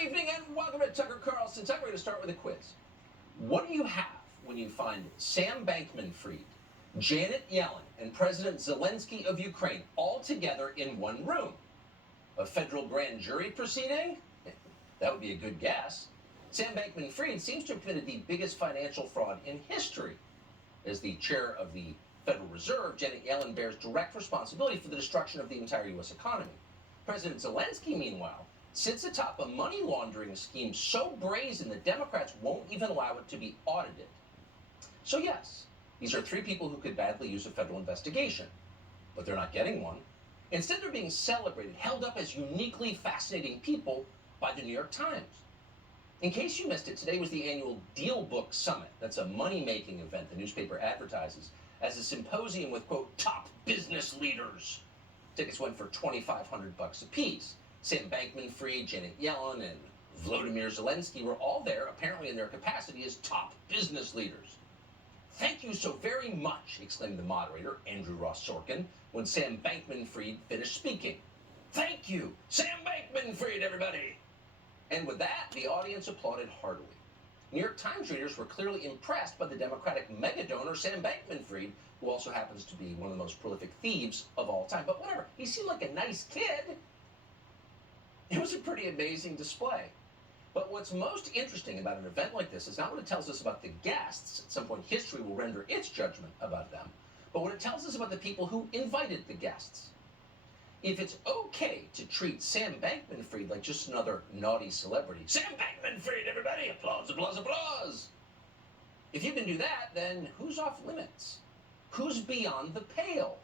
evening and welcome to Tucker Carlson. We're going to start with a quiz. What do you have when you find Sam Bankman-Fried, Janet Yellen, and President Zelensky of Ukraine all together in one room? A federal grand jury proceeding? That would be a good guess. Sam Bankman-Fried seems to have committed the biggest financial fraud in history. As the chair of the Federal Reserve, Janet Yellen bears direct responsibility for the destruction of the entire U.S. economy. President Zelensky, meanwhile, sits atop a money laundering scheme so brazen that Democrats won't even allow it to be audited. So yes, these are three people who could badly use a federal investigation, but they're not getting one. Instead, they're being celebrated, held up as uniquely fascinating people by the New York Times. In case you missed it, today was the annual Deal Book Summit. That's a money-making event the newspaper advertises as a symposium with, quote, top business leaders. Tickets went for $2,500 apiece. Sam Bankman-Fried, Janet Yellen, and Volodymyr Zelensky were all there, apparently in their capacity as top business leaders. Thank you so very much, exclaimed the moderator, Andrew Ross Sorkin, when Sam Bankman-Fried finished speaking. Thank you, Sam Bankman-Fried, everybody! And with that, the audience applauded heartily. New York Times readers were clearly impressed by the Democratic mega-donor Sam Bankman-Fried, who also happens to be one of the most prolific thieves of all time. But whatever, he seemed like a nice kid. It was a pretty amazing display. But what's most interesting about an event like this is not what it tells us about the guests. At some point, history will render its judgment about them. But what it tells us about the people who invited the guests. If it's okay to treat Sam Bankman-Fried like just another naughty celebrity, Sam Bankman-Fried, everybody, applause, applause, applause. If you can do that, then who's off limits? Who's beyond the pale?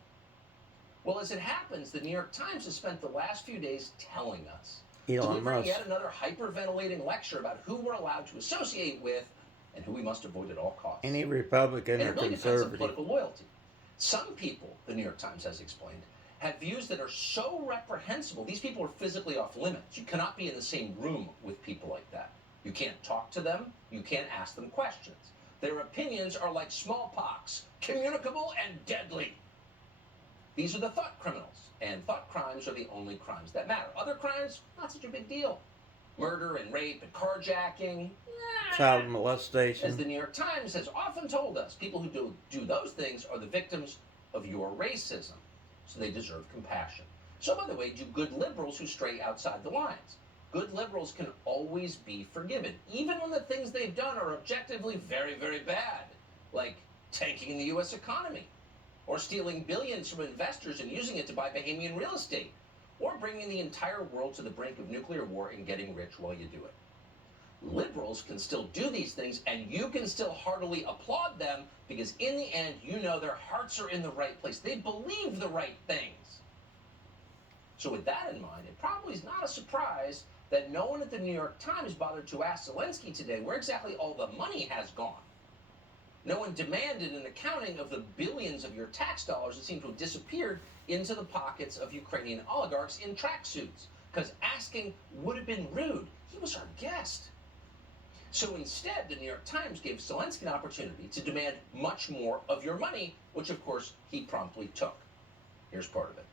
Well, as it happens, the New York Times has spent the last few days telling us, delivering yet another hyperventilating lecture about who we're allowed to associate with and who we must avoid at all costs. Any Republican or really conservative. On political loyalty. Some people, the New York Times has explained, have views that are so reprehensible, these people are physically off limits. You cannot be in the same room with people like that. You can't talk to them. You can't ask them questions. Their opinions are like smallpox, communicable and deadly. These are the thought criminals, and thought crimes are the only crimes that matter. Other crimes, not such a big deal. Murder and rape and carjacking, child molestation. As the New York Times has often told us, people who do those things are the victims of your racism. So they deserve compassion. So, by the way, do good liberals who stray outside the lines. Good liberals can always be forgiven, even when the things they've done are objectively very, very bad, like tanking the U.S. economy, or stealing billions from investors and using it to buy Bahamian real estate, or bringing the entire world to the brink of nuclear war and getting rich while you do it. Liberals can still do these things, and you can still heartily applaud them, because in the end, you know their hearts are in the right place. They believe the right things. So with that in mind, it probably is not a surprise that no one at the New York Times bothered to ask Zelensky today where exactly all the money has gone. No one demanded an accounting of the billions of your tax dollars that seem to have disappeared into the pockets of Ukrainian oligarchs in tracksuits, because asking would have been rude. He was our guest. So instead, the New York Times gave Zelensky an opportunity to demand much more of your money, which of course he promptly took. Here's part of it.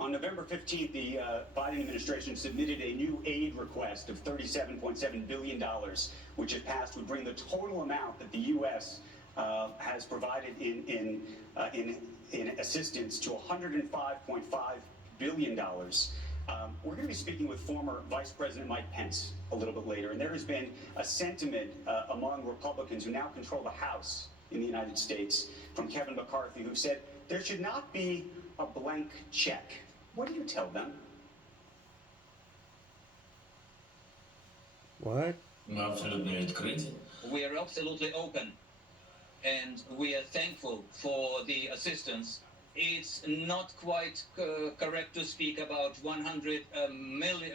On November 15th, the Biden administration submitted a new aid request of $37.7 billion, which if passed would bring the total amount that the U.S. Has provided in assistance to $105.5 billion. We're going to be speaking with former Vice President Mike Pence a little bit later, and there has been a sentiment among Republicans who now control the House in the United States from Kevin McCarthy, who said there should not be a blank check. What do you tell them? What? We are absolutely open, and we are thankful for the assistance. It's not quite correct to speak about 100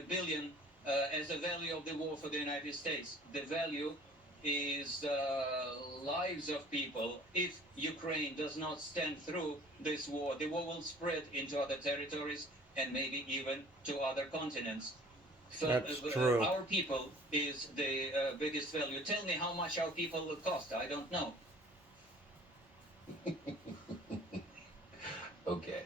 billion as a value of the war for the United States. The value is lives of people. If Ukraine does not stand through this war, the war will spread into other territories and maybe even to other continents. So that's true. Our people is the biggest value. Tell me how much our people will cost. I don't know. Okay.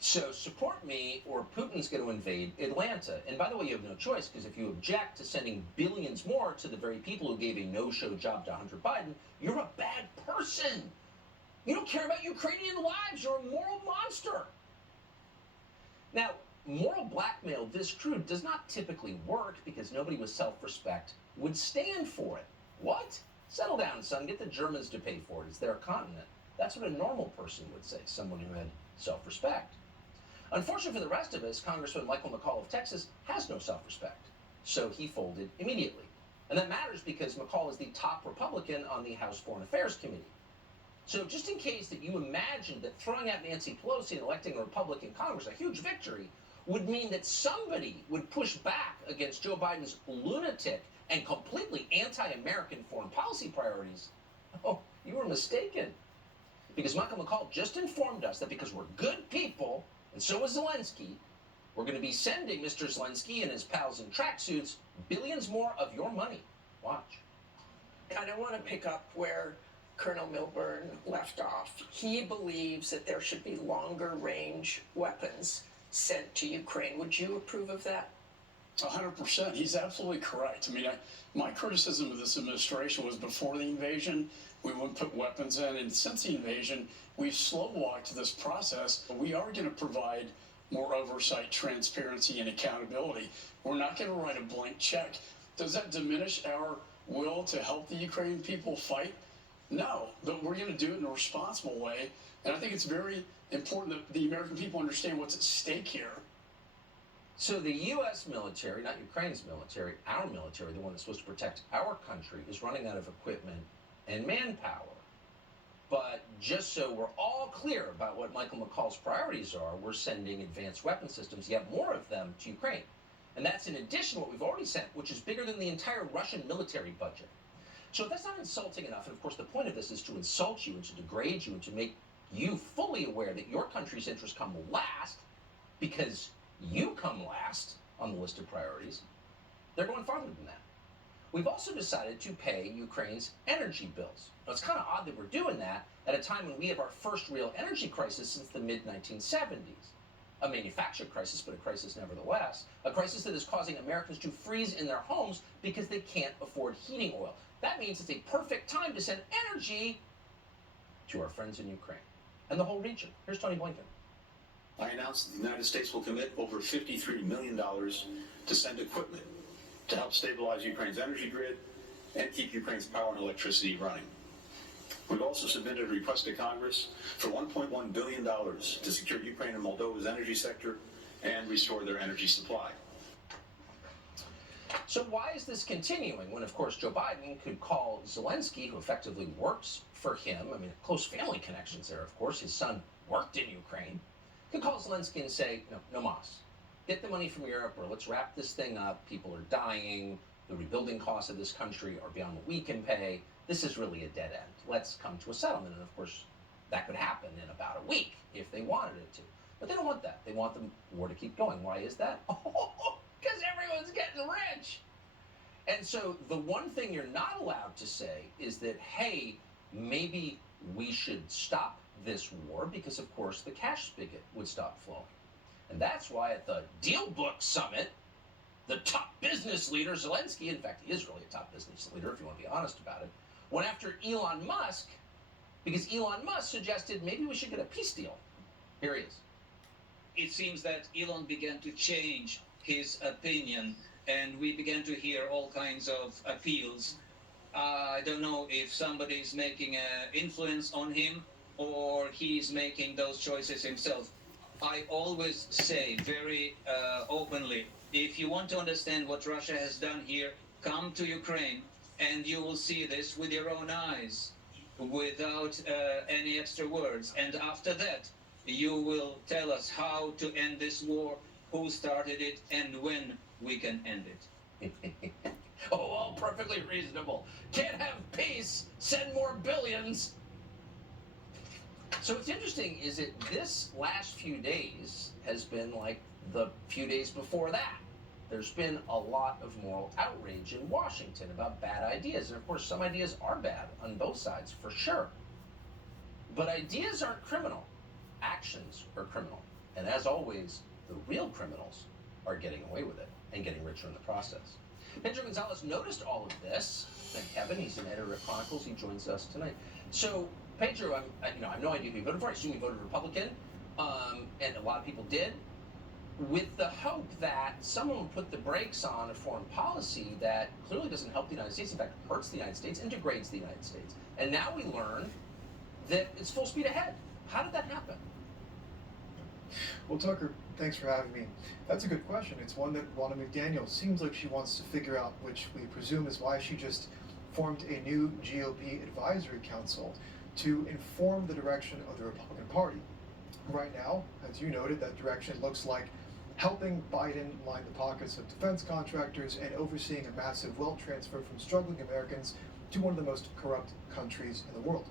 So support me or Putin's going to invade Atlanta. And by the way, you have no choice, because if you object to sending billions more to the very people who gave a no-show job to Hunter Biden, you're a bad person. You don't care about Ukrainian lives. You're a moral monster. Now, moral blackmail this crude does not typically work because nobody with self-respect would stand for it. What? Settle down, son. Get the Germans to pay for it. It's their continent. That's what a normal person would say, someone who had self-respect. Unfortunately for the rest of us, Congressman Michael McCall of Texas has no self-respect, so he folded immediately. And that matters because McCall is the top Republican on the House Foreign Affairs Committee. So just in case that you imagined that throwing out Nancy Pelosi and electing a Republican Congress, a huge victory, would mean that somebody would push back against Joe Biden's lunatic and completely anti-American foreign policy priorities, oh, you were mistaken. Because Michael McCall just informed us that because we're good people, and so is Zelensky, we're going to be sending Mr. Zelensky and his pals in tracksuits billions more of your money. Watch. I want to pick up where Colonel Milburn left off. He believes that there should be longer range weapons sent to Ukraine. Would you approve of that? 100%. He's absolutely correct. I mean, my criticism of this administration was before the invasion, we wouldn't put weapons in, and since the invasion, we've slow-walked this process. We are going to provide more oversight, transparency, and accountability. We're not going to write a blank check. Does that diminish our will to help the Ukrainian people fight? No, but we're going to do it in a responsible way, and I think it's very important that the American people understand what's at stake here. So the U.S. military, not Ukraine's military, our military, the one that's supposed to protect our country, is running out of equipment and manpower. But just so we're all clear about what Michael McCall's priorities are, we're sending advanced weapon systems, yet more of them, to Ukraine. And that's in addition to what we've already sent, which is bigger than the entire Russian military budget. So if that's not insulting enough, and of course the point of this is to insult you and to degrade you and to make you fully aware that your country's interests come last, because you come last on the list of priorities, they're going farther than that. We've also decided to pay Ukraine's energy bills. Now, it's kind of odd that we're doing that at a time when we have our first real energy crisis since the mid-1970s. A manufactured crisis, but a crisis nevertheless. A crisis that is causing Americans to freeze in their homes because they can't afford heating oil. That means it's a perfect time to send energy to our friends in Ukraine and the whole region. Here's Tony Blinken. I announced that the United States will commit over $53 million to send equipment to help stabilize Ukraine's energy grid and keep Ukraine's power and electricity running. We've also submitted a request to Congress for $1.1 billion to secure Ukraine and Moldova's energy sector and restore their energy supply. So why is this continuing when, of course, Joe Biden could call Zelensky, who effectively works for him, I mean, close family connections there, of course, his son worked in Ukraine, could call Zelensky and say, no mas. Get the money from Europe, or let's wrap this thing up. People are dying. The rebuilding costs of this country are beyond what we can pay. This is really a dead end. Let's come to a settlement. And of course, that could happen in about a week if they wanted it to. But they don't want that. They want the war to keep going. Why is that? Oh, because everyone's getting rich. And so the one thing you're not allowed to say is that, hey, maybe we should stop this war because, of course, the cash spigot would stop flowing. And that's why at the Deal Book Summit, the top business leader, Zelensky, in fact, he is really a top business leader if you want to be honest about it, went after Elon Musk because Elon Musk suggested maybe we should get a peace deal. Here he is. It seems that Elon began to change his opinion, and we began to hear all kinds of appeals. I don't know if somebody's making an influence on him or he's making those choices himself. I always say very openly, if you want to understand what Russia has done here, come to Ukraine and you will see this with your own eyes without any extra words. And after that, you will tell us how to end this war, who started it, and when we can end it. Oh, all perfectly reasonable. Can't have peace, send more billions. So what's interesting is that this last few days has been like the few days before that. There's been a lot of moral outrage in Washington about bad ideas. And of course, some ideas are bad on both sides, for sure. But ideas aren't criminal. Actions are criminal. And as always, the real criminals are getting away with it and getting richer in the process. Pedro Gonzalez noticed all of this. Thank heaven, he's an editor at Chronicles. He joins us tonight. So, Pedro, I have no idea who you voted for. I assume you voted Republican, and a lot of people did, with the hope that someone would put the brakes on a foreign policy that clearly doesn't help the United States. In fact, hurts the United States and degrades the United States. And now we learn that it's full speed ahead. How did that happen? Well, Tucker, thanks for having me. That's a good question. It's one that Wanda McDaniel seems like she wants to figure out, which we presume is why she just formed a new GOP advisory council to inform the direction of the Republican Party. Right now, as you noted, that direction looks like helping Biden line the pockets of defense contractors and overseeing a massive wealth transfer from struggling Americans to one of the most corrupt countries in the world.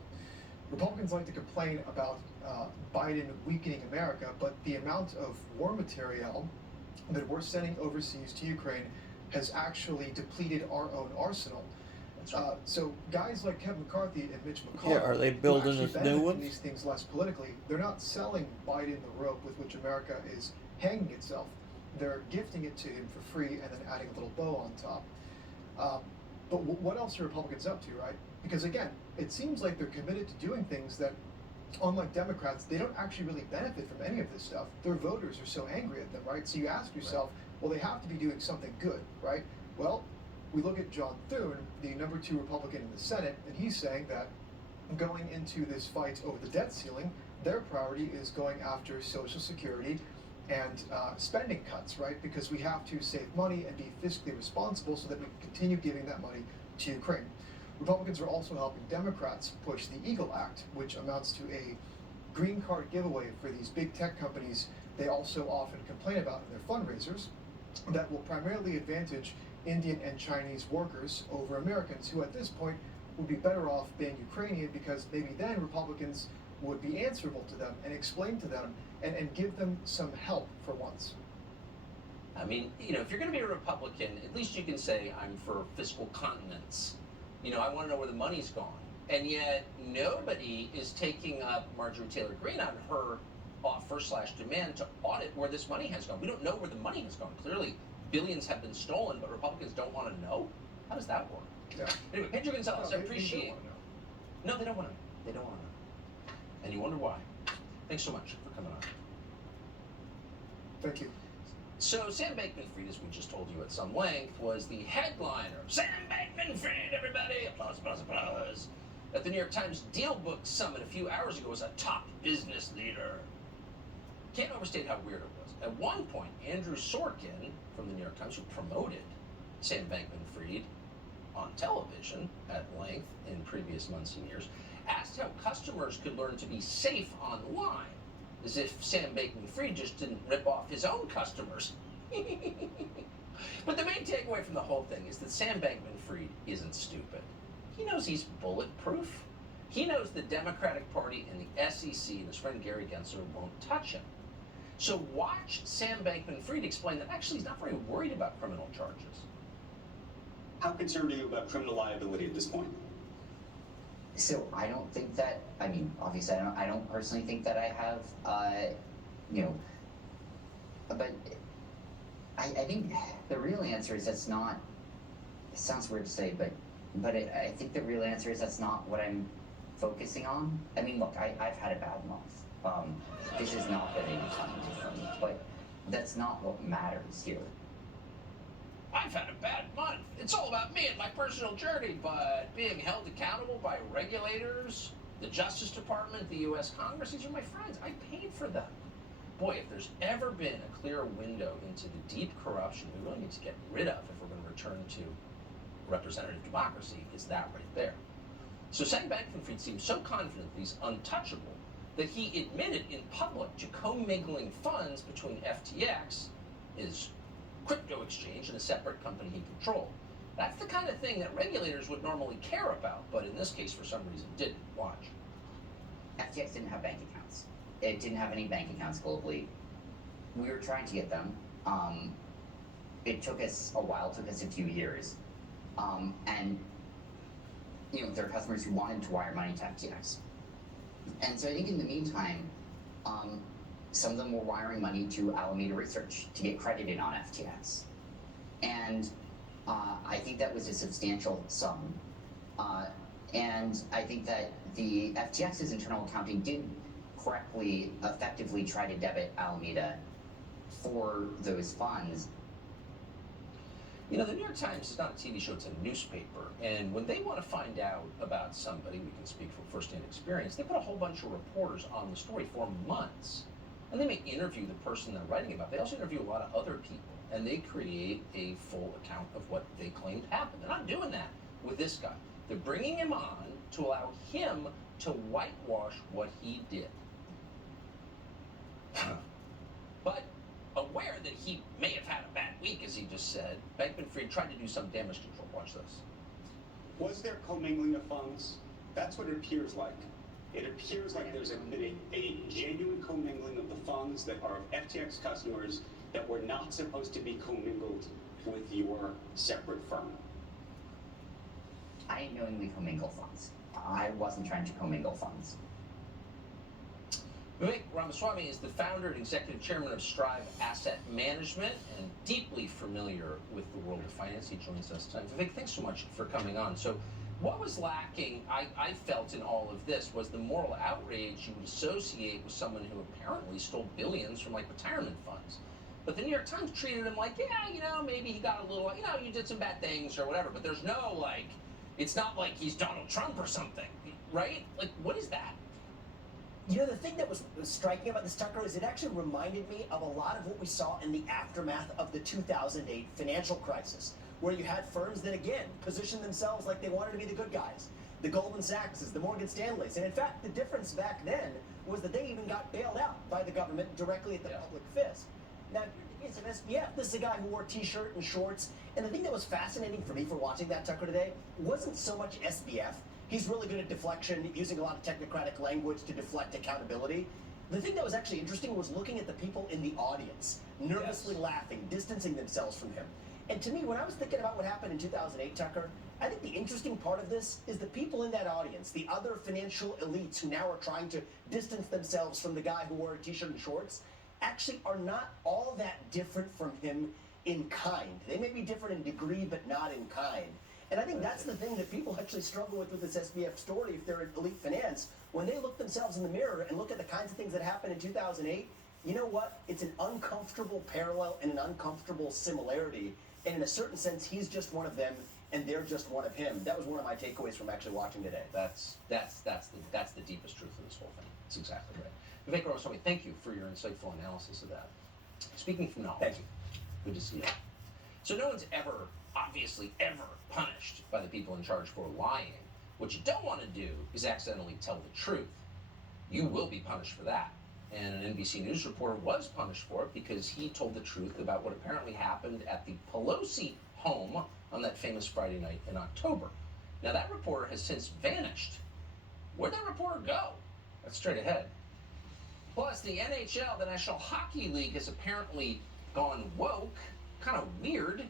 Republicans like to complain about Biden weakening America, but the amount of war material that we're sending overseas to Ukraine has actually depleted our own arsenal. So guys like Kevin McCarthy and Mitch McConnell, Yeah, are they building who actually this new benefit one? from these things less politically, they're not selling Biden the rope with which America is hanging itself. They're gifting it to him for free and then adding a little bow on top. But what else are Republicans up to, right? Because again, it seems like they're committed to doing things that, unlike Democrats, they don't actually really benefit from any of this stuff. Their voters are so angry at them, right? So you ask yourself, well, they have to be doing something good, right? Well, we look at John Thune, the number 2 Republican in the Senate, and he's saying that going into this fight over the debt ceiling, their priority is going after Social Security and spending cuts, right? Because we have to save money and be fiscally responsible so that we can continue giving that money to Ukraine. Republicans are also helping Democrats push the Eagle Act, which amounts to a green card giveaway for these big tech companies they also often complain about in their fundraisers that will primarily advantage Indian and Chinese workers over Americans who at this point would be better off being Ukrainian, because maybe then Republicans would be answerable to them and explain to them and give them some help for once. I mean, if you're going to be a Republican, at least you can say, I'm for fiscal continence. I want to know where the money's gone. And yet, nobody is taking up Marjorie Taylor Greene on her offer/demand to audit where this money has gone. We don't know where the money has gone. Clearly, billions have been stolen, but Republicans don't want to know. How does that work? Yeah. Anyway, Pedro Gonzalez, I appreciate. They don't wanna know. No, they don't want to know. They don't want to know. And you wonder why. Thanks so much for coming on. Thank you. So Sam Bankman-Fried, as we just told you at some length, was the headliner. Sam Bankman-Fried, everybody! Applause, applause, applause. At the New York Times Deal Book Summit a few hours ago as a top business leader. Can't overstate how weird it was. At one point, Andrew Sorkin from the New York Times, who promoted Sam Bankman-Fried on television at length in previous months and years, asked how customers could learn to be safe online, as if Sam Bankman-Fried just didn't rip off his own customers. But the main takeaway from the whole thing is that Sam Bankman-Fried isn't stupid. He knows he's bulletproof. He knows the Democratic Party and the SEC and his friend Gary Gensler won't touch him. So watch Sam Bankman-Fried explain that actually he's not very worried about criminal charges. How concerned are you about criminal liability at this point? So I don't think that, obviously I don't personally think that I have, but I think the real answer is that's not, it sounds weird to say, but I think the real answer is that's not what I'm focusing on. Look, I've had a bad month. This has not been any time for me, but that's not what matters here. I've had a bad month. It's all about me and my personal journey, but being held accountable by regulators, the Justice Department, the U.S. Congress, these are my friends. I paid for them. Boy, if there's ever been a clear window into the deep corruption we really need to get rid of if we're going to return to representative democracy, it's that right there. So Sam Bankman-Fried seems so confident that he's untouchable that he admitted in public to commingling funds between FTX, his crypto exchange, and a separate company he controlled. That's the kind of thing that regulators would normally care about, but in this case, for some reason, didn't. Watch. FTX didn't have bank accounts. It didn't have any bank accounts globally. We were trying to get them. It took us a while, took us a few years. And there are customers who wanted to wire money to FTX. And so I think in the meantime, some of them were wiring money to Alameda Research to get credited on FTX. And I think that was a substantial sum. And I think that the FTX's internal accounting did correctly, effectively try to debit Alameda for those funds. You know, the New York Times is not a TV show, it's a newspaper. And when they want to find out about somebody, we can speak from firsthand experience, they put a whole bunch of reporters on the story for months. And they may interview the person they're writing about. They also interview a lot of other people. And they create a full account of what they claimed happened. They're not doing that with this guy. They're bringing him on to allow him to whitewash what he did. But aware that he may have had a bad week, as he just said, Bankman-Fried tried to do some damage control. Watch this. Was there commingling of funds? That's what it appears like. It appears like there's been a genuine commingling of the funds that are of FTX customers that were not supposed to be commingled with your separate firm. I didn't knowingly commingle funds. I wasn't trying to commingle funds. Vivek Ramaswamy is the founder and executive chairman of Strive Asset Management and deeply familiar with the world of finance. He joins us tonight. Vivek, thanks so much for coming on. So what was lacking, I felt, in all of this was the moral outrage you would associate with someone who apparently stole billions from, like, retirement funds. But the New York Times treated him like, yeah, you know, maybe he got a little, you know, you did some bad things or whatever. But there's no, like, it's not like he's Donald Trump or something, right? Like, what is that? You know, the thing that was striking about this, Tucker, is it actually reminded me of a lot of what we saw in the aftermath of the 2008 financial crisis, where you had firms that, again, positioned themselves like they wanted to be the good guys. The Goldman Sachs, the Morgan Stanleys. And in fact, the difference back then was that they even got bailed out by the government directly at the public fist. Now, in the case of SBF, this is a guy who wore a t-shirt and shorts. And the thing that was fascinating for me for watching that, Tucker, today, wasn't so much SBF. He's really good at deflection, using a lot of technocratic language to deflect accountability. The thing that was actually interesting was looking at the people in the audience, nervously laughing, distancing themselves from him. And to me, when I was thinking about what happened in 2008, Tucker, I think the interesting part of this is the people in that audience, the other financial elites who now are trying to distance themselves from the guy who wore a t-shirt and shorts, actually are not all that different from him in kind. They may be different in degree, but not in kind. And I think that's the thing that people actually struggle with this SBF story if they're in elite finance. When they look themselves in the mirror and look at the kinds of things that happened in 2008, you know what? It's an uncomfortable parallel and an uncomfortable similarity. And in a certain sense, he's just one of them and they're just one of him. That was one of my takeaways from actually watching today. That's the deepest truth of this whole thing. That's exactly right. Vivek Ramaswamy, thank you for your insightful analysis of that. Speaking from knowledge. Thank you. Good to see you. So no one's ever, obviously ever, punished by the people in charge for lying. What you don't want to do is accidentally tell the truth. You will be punished for that. And an NBC News reporter was punished for it because he told the truth about what apparently happened at the Pelosi home on that famous Friday night in October. Now that reporter has since vanished. Where'd that reporter go? That's straight ahead. Plus, the NHL, the National Hockey League, has apparently gone woke. Kind of weird,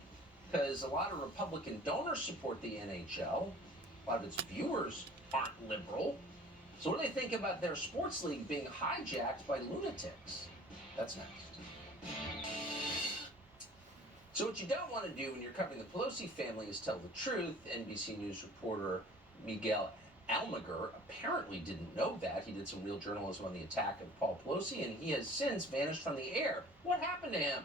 because a lot of Republican donors support the NHL. A lot of its viewers aren't liberal. So what do they think about their sports league being hijacked by lunatics? That's next. So what you don't want to do when you're covering the Pelosi family is tell the truth. NBC News reporter Miguel Almaguer apparently didn't know that. He did some real journalism on the attack of Paul Pelosi, and he has since vanished from the air. What happened to him?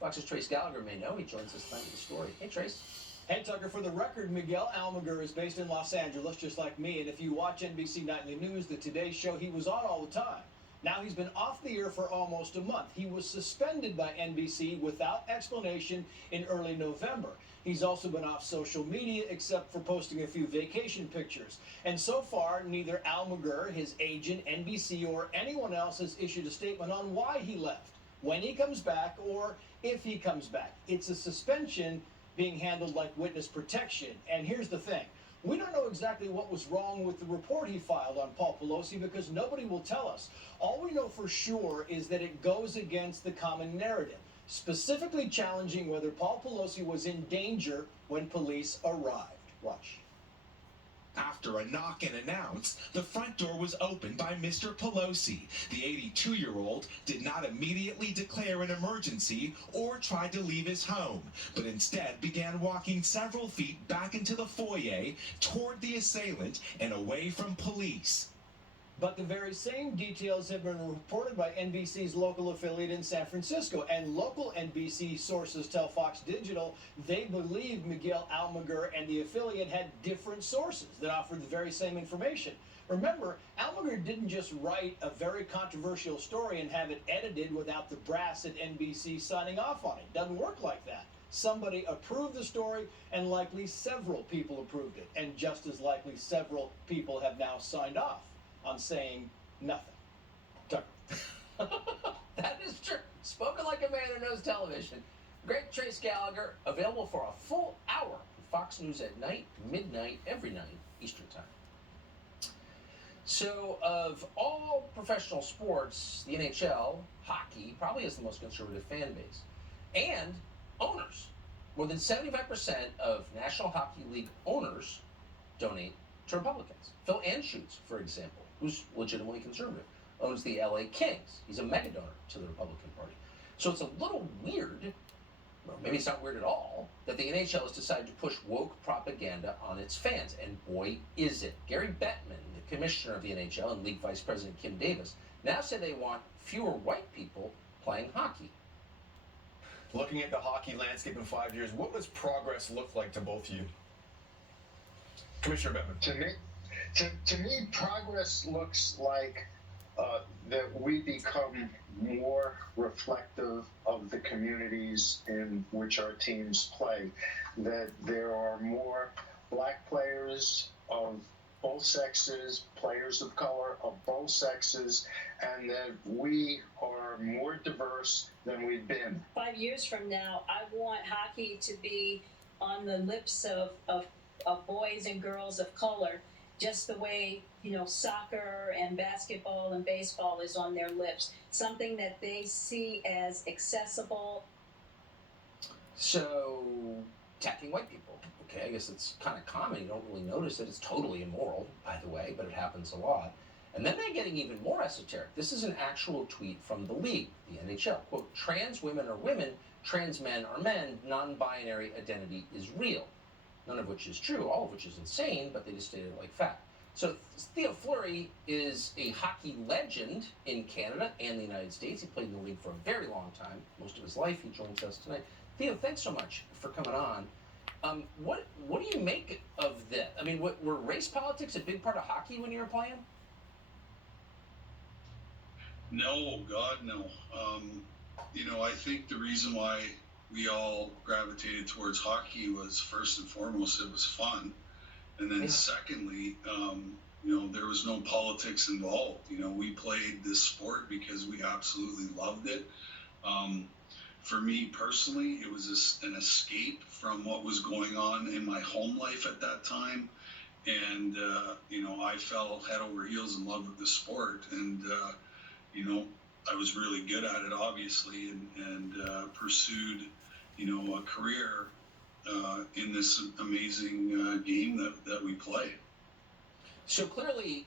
Fox's Trace Gallagher may know. He joins us tonight with the story. Hey, Trace. Hey, Tucker, for the record, Miguel Almaguer is based in Los Angeles, just like me, and if you watch NBC Nightly News, the Today Show, he was on all the time. Now he's been off the air for almost a month. He was suspended by NBC without explanation in early November. He's also been off social media except for posting a few vacation pictures. And so far, neither Almaguer, his agent, NBC, or anyone else has issued a statement on why he left, when he comes back, or if he comes back. It's a suspension being handled like witness protection. And here's the thing. We don't know exactly what was wrong with the report he filed on Paul Pelosi because nobody will tell us. All we know for sure is that it goes against the common narrative, specifically challenging whether Paul Pelosi was in danger when police arrived. Watch. After a knock and announce, the front door was opened by Mr. Pelosi. The 82-year-old did not immediately declare an emergency or try to leave his home, but instead began walking several feet back into the foyer toward the assailant and away from police. But the very same details have been reported by NBC's local affiliate in San Francisco. And local NBC sources tell Fox Digital they believe Miguel Almaguer and the affiliate had different sources that offered the very same information. Remember, Almaguer didn't just write a very controversial story and have it edited without the brass at NBC signing off on it. Doesn't work like that. Somebody approved the story, and likely several people approved it. And just as likely, several people have now signed off on saying nothing. Tucker. That is true. Spoken like a man who knows television. Great Trace Gallagher, available for a full hour on Fox News at night, midnight, every night, Eastern Time. So, of all professional sports, the NHL, hockey, probably has the most conservative fan base. And owners. More than 75% of National Hockey League owners donate to Republicans. Phil Anschutz, for example, who's legitimately conservative, owns the LA Kings. He's a mega donor to the Republican Party. So it's a little weird, or maybe it's not weird at all, that the NHL has decided to push woke propaganda on its fans. And boy, is it. Gary Bettman, the commissioner of the NHL, and League Vice President Kim Davis now say they want fewer white people playing hockey. Looking at the hockey landscape in 5 years, what does progress look like to both of you? Commissioner Bettman. To me, progress looks like that we become more reflective of the communities in which our teams play, that there are more black players of both sexes, players of color of both sexes, and that we are more diverse than we've been. 5 years from now, I want hockey to be on the lips of boys and girls of color, just the way, soccer and basketball and baseball is on their lips. Something that they see as accessible. So, attacking white people. Okay, I guess it's kind of common. You don't really notice it. It's totally immoral, by the way, but it happens a lot. And then they're getting even more esoteric. This is an actual tweet from the league, the NHL. Quote, trans women are women, trans men are men, non-binary identity is real. None of which is true, all of which is insane, but they just stated it like fact. So Theo Fleury is a hockey legend in Canada and the United States. He played in the league for a very long time, most of his life. He joins us tonight. Theo, thanks so much for coming on. What do you make of this? I mean, were race politics a big part of hockey when you were playing? No, God, no. I think the reason why we all gravitated towards hockey was first and foremost it was fun, and then secondly, there was no politics involved. We played this sport because we absolutely loved it. For me personally, it was an escape from what was going on in my home life at that time, and I fell head over heels in love with the sport, and I was really good at it, obviously, and pursued a career in this amazing game that we play. So clearly,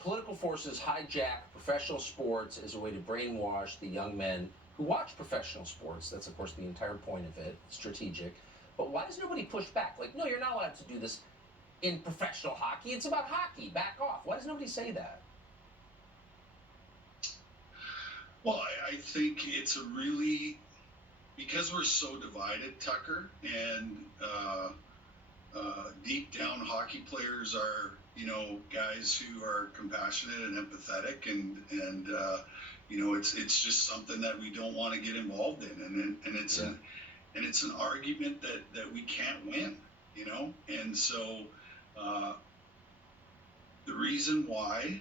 political forces hijack professional sports as a way to brainwash the young men who watch professional sports. That's, of course, the entire point of it, strategic. But why does nobody push back? Like, no, you're not allowed to do this in professional hockey. It's about hockey. Back off. Why does nobody say that? Well, I think it's because we're so divided, Tucker, and deep down hockey players are, guys who are compassionate and empathetic, and it's just something that we don't want to get involved in, and it's an argument that we can't win, and so the reason why.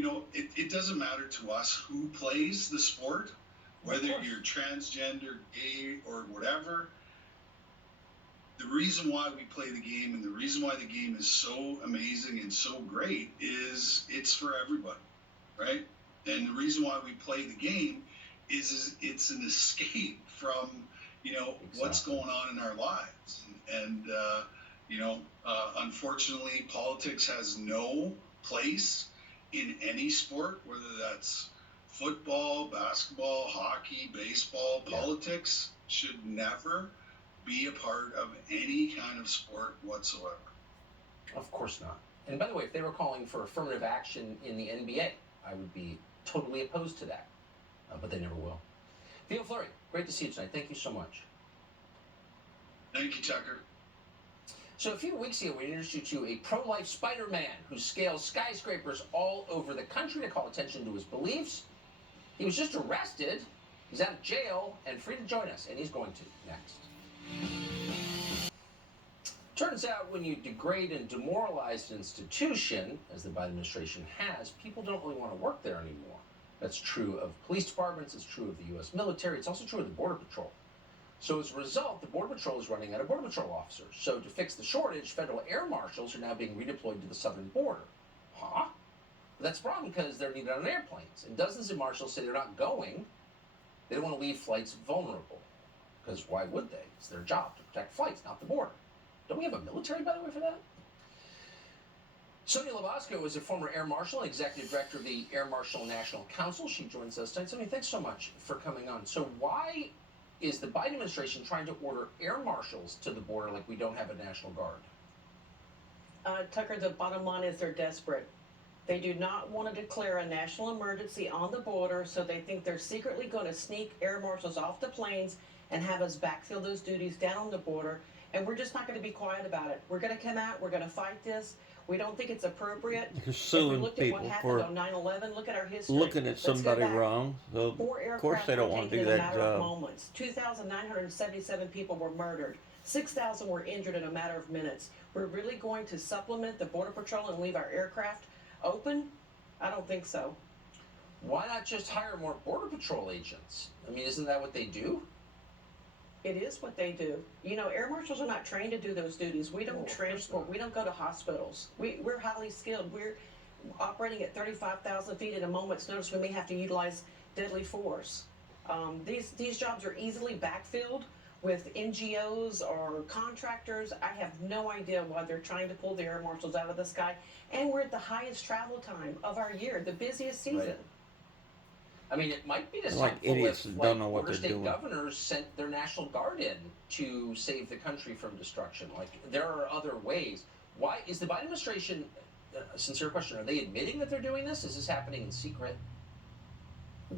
It doesn't matter to us who plays the sport, whether you're transgender, gay, or whatever. The reason why we play the game and the reason why the game is so amazing and so great is it's for everybody, right? And the reason why we play the game is it's an escape from, what's going on in our lives. And Unfortunately, politics has no place in any sport, whether that's football, basketball, hockey, baseball. Politics should never be a part of any kind of sport whatsoever. Of course not. And by the way, if they were calling for affirmative action in the NBA, I would be totally opposed to that. But they never will. Theo Fleury, great to see you tonight. Thank you so much. Thank you, Tucker. So a few weeks ago, we introduced you to a pro-life Spider-Man who scales skyscrapers all over the country to call attention to his beliefs. He was just arrested. He's out of jail and free to join us, and he's going to next. Turns out when you degrade and demoralize an institution, as the Biden administration has, people don't really want to work there anymore. That's true of police departments, it's true of the U.S. military, it's also true of the Border Patrol. So as a result, the Border Patrol is running out of Border Patrol officers. So to fix the shortage, federal air marshals are now being redeployed to the southern border. Huh? But that's a problem because they're needed on airplanes. And dozens of marshals say they're not going. They don't want to leave flights vulnerable. Because why would they? It's their job to protect flights, not the border. Don't we have a military, by the way, for that? Sonia Labasco is a former Air Marshal and Executive Director of the Air Marshal National Council. She joins us tonight. Sonia, thanks so much for coming on. So why is the Biden administration trying to order air marshals to the border like we don't have a National Guard? Tucker, the bottom line is they're desperate. They do not want to declare a national emergency on the border, so they think they're secretly going to sneak air marshals off the planes and have us backfill those duties down on the border. And we're just not going to be quiet about it. We're going to come out. We're going to fight this. We don't think it's appropriate. You're If we suing looked at what people happened for on 9/11, look at our history. looking at Let's go somebody back. wrong. So 4 of course they aircraft don't were want to taken do in a that matter of job. moments. 2,977 people were murdered. 6,000 were injured in a matter of minutes. We're really going to supplement the Border Patrol and leave our aircraft open? I don't think so. Why not just hire more Border Patrol agents? I mean, isn't that what they do? It is what they do. You know, air marshals are not trained to do those duties. We don't transport. We don't go to hospitals. We're highly skilled. We're operating at 35,000 feet at a moment's notice. We may have to utilize deadly force. These jobs are easily backfilled with NGOs or contractors. I have no idea why they're trying to pull the air marshals out of the sky. And we're at the highest travel time of our year, the busiest season. Right. I mean, it might be just Like helpful idiots if that don't know what border they're state doing. governors sent their National Guard in to save the country from destruction. Like, there are other ways. Why is the Biden administration, sincere question, are they admitting that they're doing this? Is this happening in secret?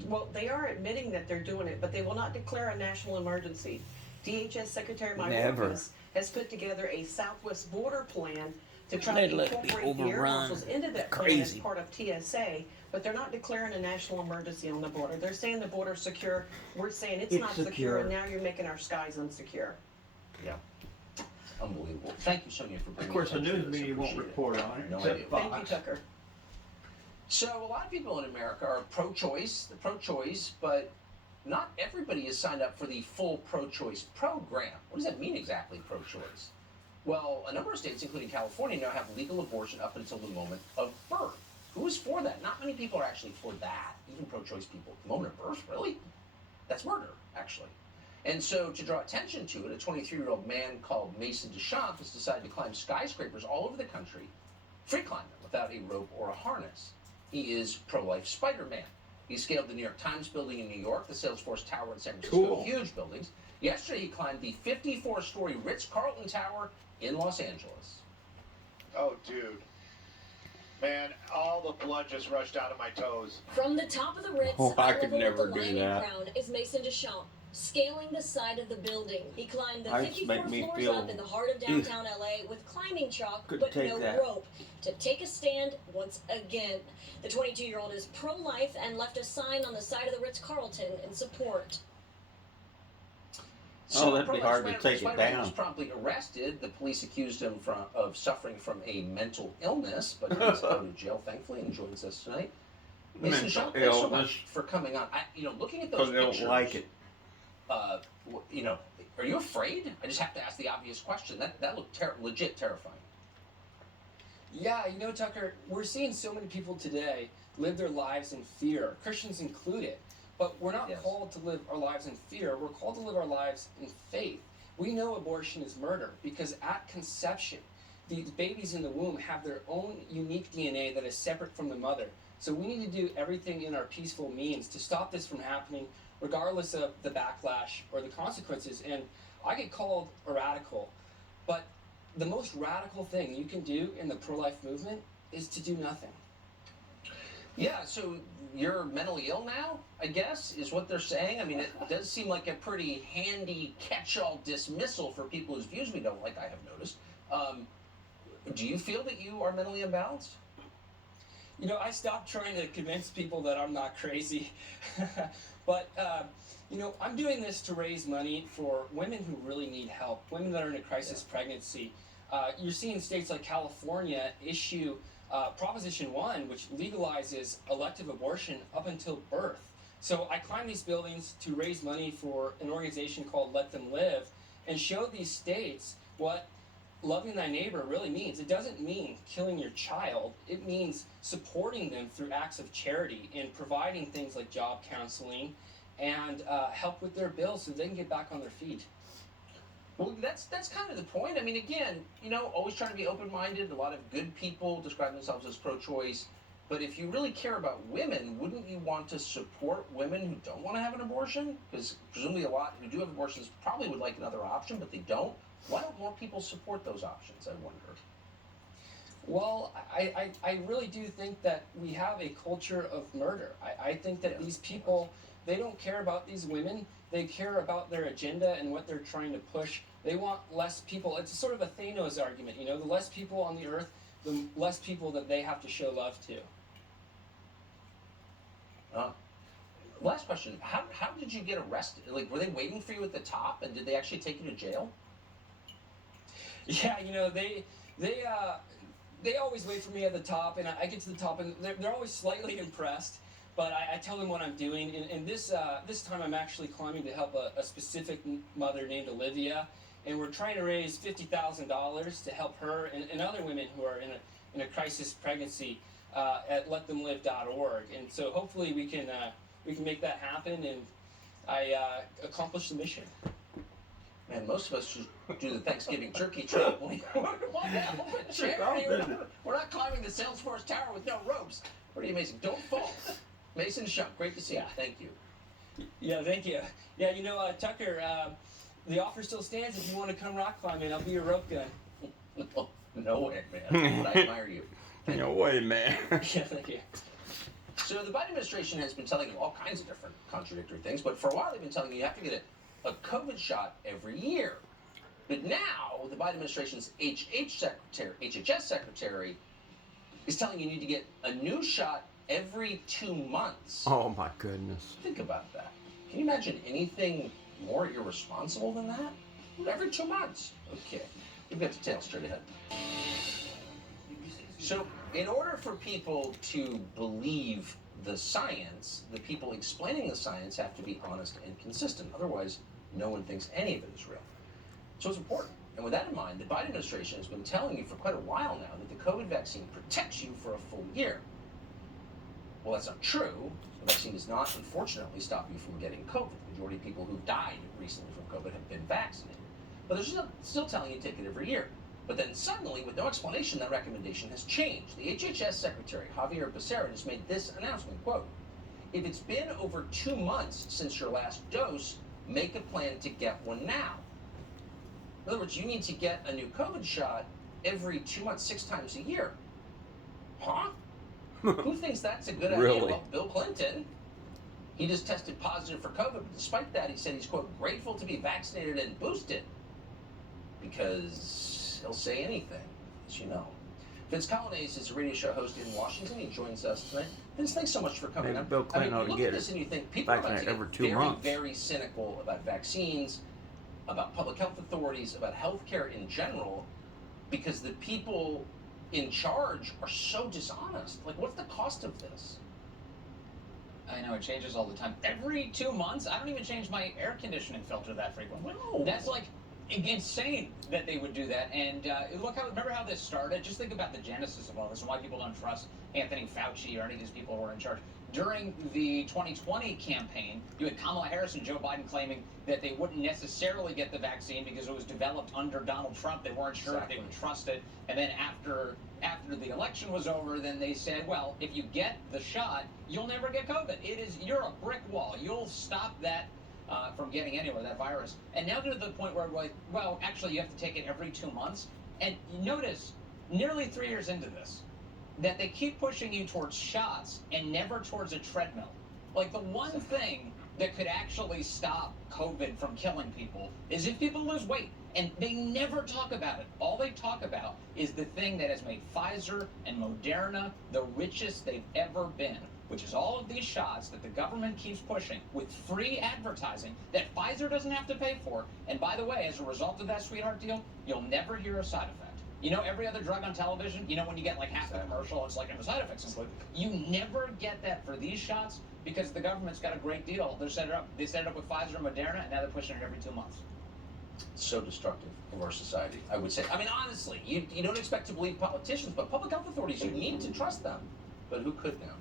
Well, they are admitting that they're doing it, but they will not declare a national emergency. DHS Secretary Never. Mayorkas has put together a Southwest border plan to try They to let it be incorporate the air overrun. marshals into that plan Crazy. as part of TSA, but they're not declaring a national emergency on the border. They're saying the border's secure. We're saying it's not secure, and now you're making our skies unsecure. Yeah. Unbelievable. Thank you, Sonia, for bringing Of course, the attention news to this. media won't Appreciate report it. on it, No except idea. Thank you, Fox. Tucker. So a lot of people in America are pro-choice, but not everybody is signed up for the full pro-choice program. What does that mean exactly, pro-choice? Well, a number of states, including California, now have legal abortion up until the moment of birth. Who is for that? Not many people are actually for that, even pro-choice people. The moment of birth, really? That's murder, actually. And so to draw attention to it, a 23-year-old man called Mason Deschamps has decided to climb skyscrapers all over the country, free climbing, without a rope or a harness. He is pro-life Spider-Man. He scaled the New York Times building in New York, the Salesforce Tower in San Francisco, Cool. huge buildings. Yesterday, he climbed the 54-story Ritz-Carlton Tower in Los Angeles. Oh, dude. Man, all the blood just rushed out of my toes. From the top of the Ritz, Oh, I eye could level never with the do Lion that. Crown is Mason Deschamps, scaling the side of the building. He climbed the That just 54 make me floors feel- up in the heart of downtown LA with climbing chalk, Couldn't but take no that. rope, to take a stand once again. The 22-year-old is pro-life and left a sign on the side of the Ritz-Carlton in support. Oh, that'd be pro-life hard to take it Spider-Man was down. promptly arrested. The police accused him of suffering from a mental illness, but he's out of jail, thankfully, and joins us tonight. Mason Mental Deschamps, thanks so illness. much for coming on. Looking at those Because they pictures, don't like it. Are you afraid? I just have to ask the obvious question. That looked legit terrifying. Yeah, Tucker, we're seeing so many people today live their lives in fear, Christians included. But we're not called to live our lives in fear. We're called to live our lives in faith. We know abortion is murder because at conception, these babies in the womb have their own unique DNA that is separate from the mother. So we need to do everything in our peaceful means to stop this from happening, regardless of the backlash or the consequences. And I get called a radical, but the most radical thing you can do in the pro-life movement is to do nothing. Yeah, so you're mentally ill now, I guess, is what they're saying. I mean, it does seem like a pretty handy catch-all dismissal for people whose views we don't like, I have noticed. Do you feel that you are mentally imbalanced? You know, I stopped trying to convince people that I'm not crazy. But, you know, I'm doing this to raise money for women who really need help, women that are in a crisis pregnancy. You're seeing states like California issue Proposition 1, which legalizes elective abortion up until birth. So I climb these buildings to raise money for an organization called Let Them Live and show these states what loving thy neighbor really means. It doesn't mean killing your child. It means supporting them through acts of charity and providing things like job counseling and help with their bills so they can get back on their feet. Well, that's kind of the point. I mean, again, you know, always trying to be open-minded. A lot of good people describe themselves as pro-choice. But if you really care about women, wouldn't you want to support women who don't want to have an abortion? Because presumably a lot who do have abortions probably would like another option, but they don't. Why don't more people support those options, I wonder? Well, I really do think that we have a culture of murder. I think that these people, they don't care about these women. They care about their agenda and what they're trying to push. They want less people. It's sort of a Thanos argument, you know, the less people on the earth, the less people that they have to show love to. Last question. How did you get arrested? Like, were they waiting for you at the top, and did they actually take you to jail? Yeah, you know, they always wait for me at the top, and I get to the top, and they're always slightly impressed. But I tell them what I'm doing, and this time I'm actually climbing to help a specific mother named Olivia, and we're trying to raise $50,000 to help her and other women who are in a crisis pregnancy at letthemlive.org. And so hopefully we can make that happen, and I accomplish the mission. Man, most of us should do the Thanksgiving turkey trot. We're not climbing the Salesforce Tower with no ropes. Pretty amazing. Don't fall. Mason Shump, great to see you. Thank you. Yeah, thank you. Yeah, you know, Tucker, the offer still stands if you want to come rock climbing. I'll be your rope gun. No way, man. But I admire you. No way, man. Yeah, thank you. So the Biden administration has been telling you all kinds of different contradictory things, but for a while they've been telling you have to get a COVID shot every year. But now the Biden administration's HHS secretary is telling you need to get a new shot every 2 months. Oh my goodness. Think about that. Can you imagine anything more irresponsible than that? Every 2 months. Okay. We've got the tail straight ahead. So, in order for people to believe the science, the people explaining the science have to be honest and consistent. Otherwise, no one thinks any of it is real. So it's important. And with that in mind, the Biden administration has been telling you for quite a while now that the COVID vaccine protects you for a full year. Well, that's not true. The vaccine does not, unfortunately, stop you from getting COVID. The majority of people who've died recently from COVID have been vaccinated. But they're still telling you to take it every year. But then suddenly, with no explanation, that recommendation has changed. The HHS Secretary, Javier Becerra, just made this announcement, quote, "If it's been over 2 months since your last dose, make a plan to get one now." In other words, you need to get a new COVID shot every 2 months, 6 times a year. Huh? Who thinks that's a good idea? Really? Well, Bill Clinton. He just tested positive for COVID, but despite that, he said he's, quote, grateful to be vaccinated and boosted. Because he'll say anything, as you know. Vince Colonnese is a radio show host in Washington. He joins us tonight. Vince, thanks so much for coming Maybe up. Bill Clinton ought to you look get at this it. and you think people are about to Vaccinate get every 2 very, months. very cynical about vaccines, about public health authorities, about healthcare in general, because the people in charge are so dishonest. Like, what's the cost of this? I know, it changes all the time. Every 2 months, I don't even change my air conditioning filter that frequently. No. That's like insane that they would do that. And remember how this started? Just think about the genesis of all this and why people don't trust Anthony Fauci or any of these people who are in charge. during the 2020 campaign, you had Kamala Harris and Joe Biden claiming that they wouldn't necessarily get the vaccine because it was developed under Donald Trump. They weren't sure if they would trust it. And then after the election was over, then they said, well, if you get the shot, you'll never get COVID. You're a brick wall. You'll stop that from getting anywhere, that virus. And now to the point where we're like, well, actually, you have to take it every 2 months. And notice, nearly 3 years into this, that they keep pushing you towards shots and never towards a treadmill. Like, the one thing that could actually stop COVID from killing people is if people lose weight. And they never talk about it. All they talk about is the thing that has made Pfizer and Moderna the richest they've ever been, which is all of these shots that the government keeps pushing with free advertising that Pfizer doesn't have to pay for. And by the way, as a result of that sweetheart deal, you'll never hear a side effect. You know, every other drug on television, you know, when you get like half the commercial, it's like, and the side effects include. You never get that for these shots because the government's got a great deal. They set it up with Pfizer and Moderna, and now they're pushing it every 2 months. So destructive of our society, I would say. I mean, honestly, you don't expect to believe politicians, but public health authorities, you need to trust them. But who could now?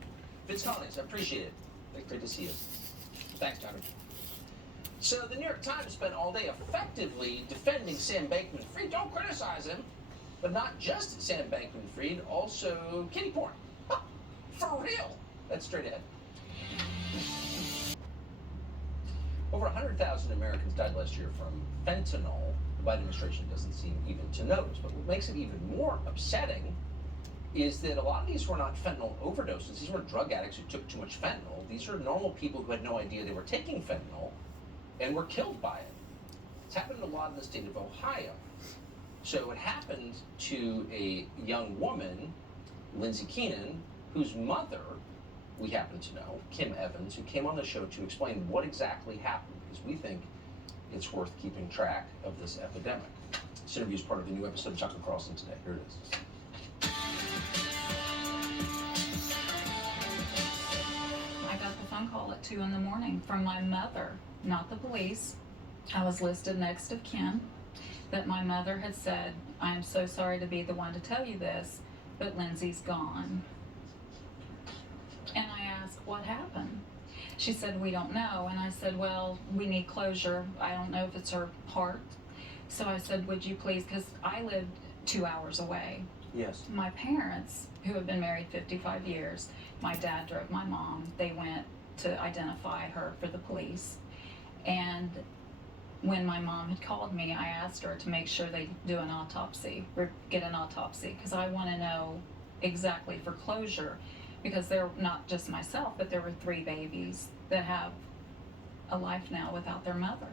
Vince Collins, I appreciate it. Great to see you. Thanks, Johnny. So the New York Times spent all day effectively defending Sam Bankman-Fried. Don't criticize him. But not just Sam Bankman-Fried, also kitty porn. For real. That's straight ahead. Over 100,000 Americans died last year from fentanyl. The Biden administration doesn't seem even to notice. But what makes it even more upsetting is that a lot of these were not fentanyl overdoses. These weren't drug addicts who took too much fentanyl. These are normal people who had no idea they were taking fentanyl and were killed by it. It's happened a lot in the state of Ohio. So it happened to a young woman, Lindsay Keenan, whose mother, we happen to know, Kim Evans, who came on the show to explain what exactly happened, because we think it's worth keeping track of this epidemic. This interview is part of the new episode of Tucker Carlson today. Here it is. I got the phone call at 2 in the morning from my mother, not the police. I was listed next of kin. That my mother had said, I am so sorry to be the one to tell you this, but Lindsay's gone. And I asked, what happened? She said, we don't know. And I said, well, we need closure. I don't know if it's her heart. So I said, would you please, because I lived 2 hours away. Yes. My parents, who have been married 55 years, my dad drove my mom. They went to identify her for the police. And when my mom had called me, I asked her to make sure they do an autopsy, or get an autopsy, because I want to know exactly for closure, because they're not just myself, but there were 3 babies that have a life now without their mother.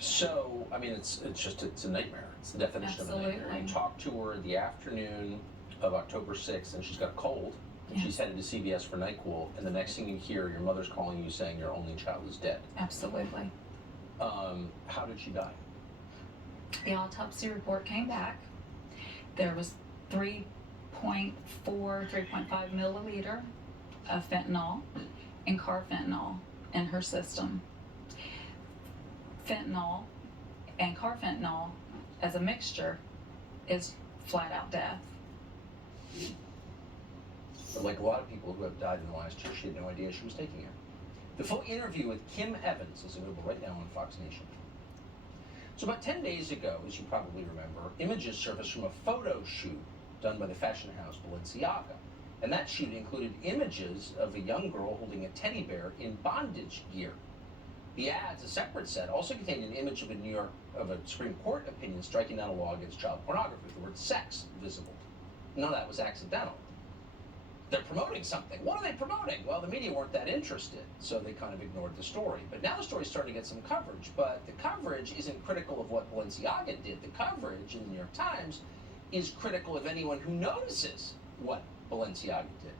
So, I mean, it's a nightmare. It's the definition of a nightmare. You talked to her the afternoon of October 6th, and she's got a cold, and she's headed to CVS for NyQuil, and the next thing you hear, your mother's calling you saying your only child is dead. Absolutely. How did she die? The autopsy report came back. There was 3.5 milliliter of fentanyl and carfentanil in her system. Fentanyl and carfentanil as a mixture is flat out death. But like a lot of people who have died in the last year, she had no idea she was taking it. The full interview with Kim Evans is available right now on Fox Nation. So about 10 days ago, as you probably remember, images surfaced from a photo shoot done by the fashion house Balenciaga. And that shoot included images of a young girl holding a teddy bear in bondage gear. The ads, a separate set, also contained an image of a Supreme Court opinion striking down a law against child pornography, with the word sex visible. None of that was accidental. They're promoting something. What are they promoting? Well, the media weren't that interested, so they kind of ignored the story. But now the story's starting to get some coverage, but the coverage isn't critical of what Balenciaga did. The coverage in the New York Times is critical of anyone who notices what Balenciaga did.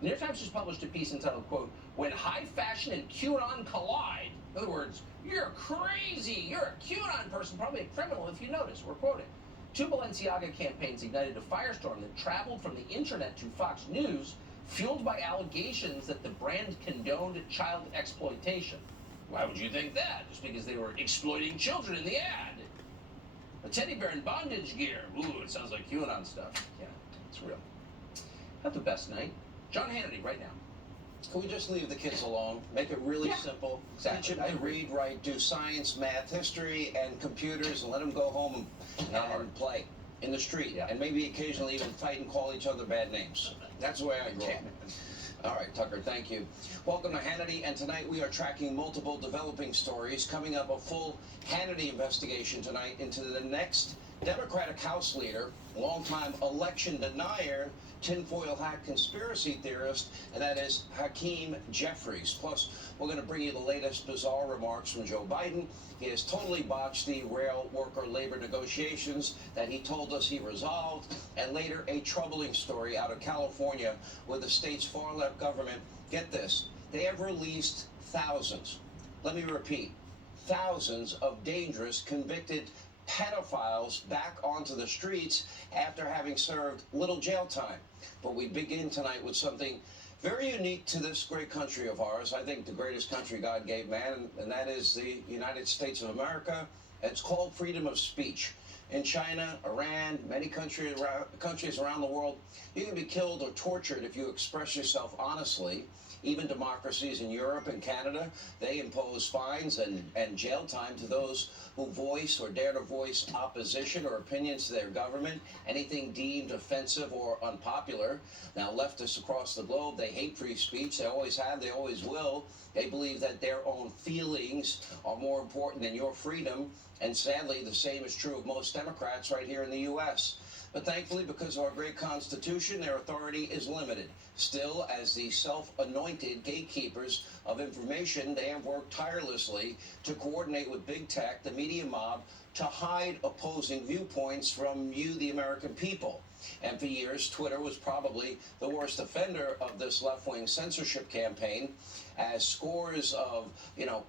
The New York Times just published a piece entitled, quote, "When high fashion and QAnon collide." In other words, you're crazy, you're a QAnon person, probably a criminal if you notice. We're quoting. 2 Balenciaga campaigns ignited a firestorm that traveled from the internet to Fox News, fueled by allegations that the brand condoned child exploitation. Why would you think that? Just because they were exploiting children in the ad. A teddy bear in bondage gear. Ooh, it sounds like QAnon stuff. Yeah, it's real. Not the best night. John Hannity, right now. Can we just leave the kids alone? Make it really simple. Exactly. Teach them to read, write, do science, math, history, and computers, and let them go home and play in the street. And maybe occasionally even fight and call each other bad names. That's the way I grew up. All right, Tucker, thank you. Welcome to Hannity, and tonight we are tracking multiple developing stories. Coming up, a full Hannity investigation tonight into the next Democratic House leader, longtime election denier, tinfoil hat conspiracy theorist, and that is Hakeem Jeffries. Plus, we're going to bring you the latest bizarre remarks from Joe Biden. He has totally botched the rail worker labor negotiations that he told us he resolved, and later a troubling story out of California where the state's far-left government, get this, they have released thousands, let me repeat, thousands of dangerous convicted pedophiles back onto the streets after having served little jail time. But we begin tonight with something very unique to this great country of ours. I think the greatest country God gave man, and that is the United States of America. It's called freedom of speech. In China, Iran, many countries around the world, you can be killed or tortured if you express yourself honestly. Even democracies in Europe and Canada, they impose fines and jail time to those who voice or dare to voice opposition or opinions to their government, anything deemed offensive or unpopular. Now, leftists across the globe, they hate free speech. They always have, they always will. They believe that their own feelings are more important than your freedom. And sadly, the same is true of most Democrats right here in the U.S. But thankfully, because of our great Constitution, their authority is limited. Still, as the self-anointed gatekeepers of information, they have worked tirelessly to coordinate with big tech, the media mob, to hide opposing viewpoints from you, the American people. And for years, Twitter was probably the worst offender of this left-wing censorship campaign, as scores of,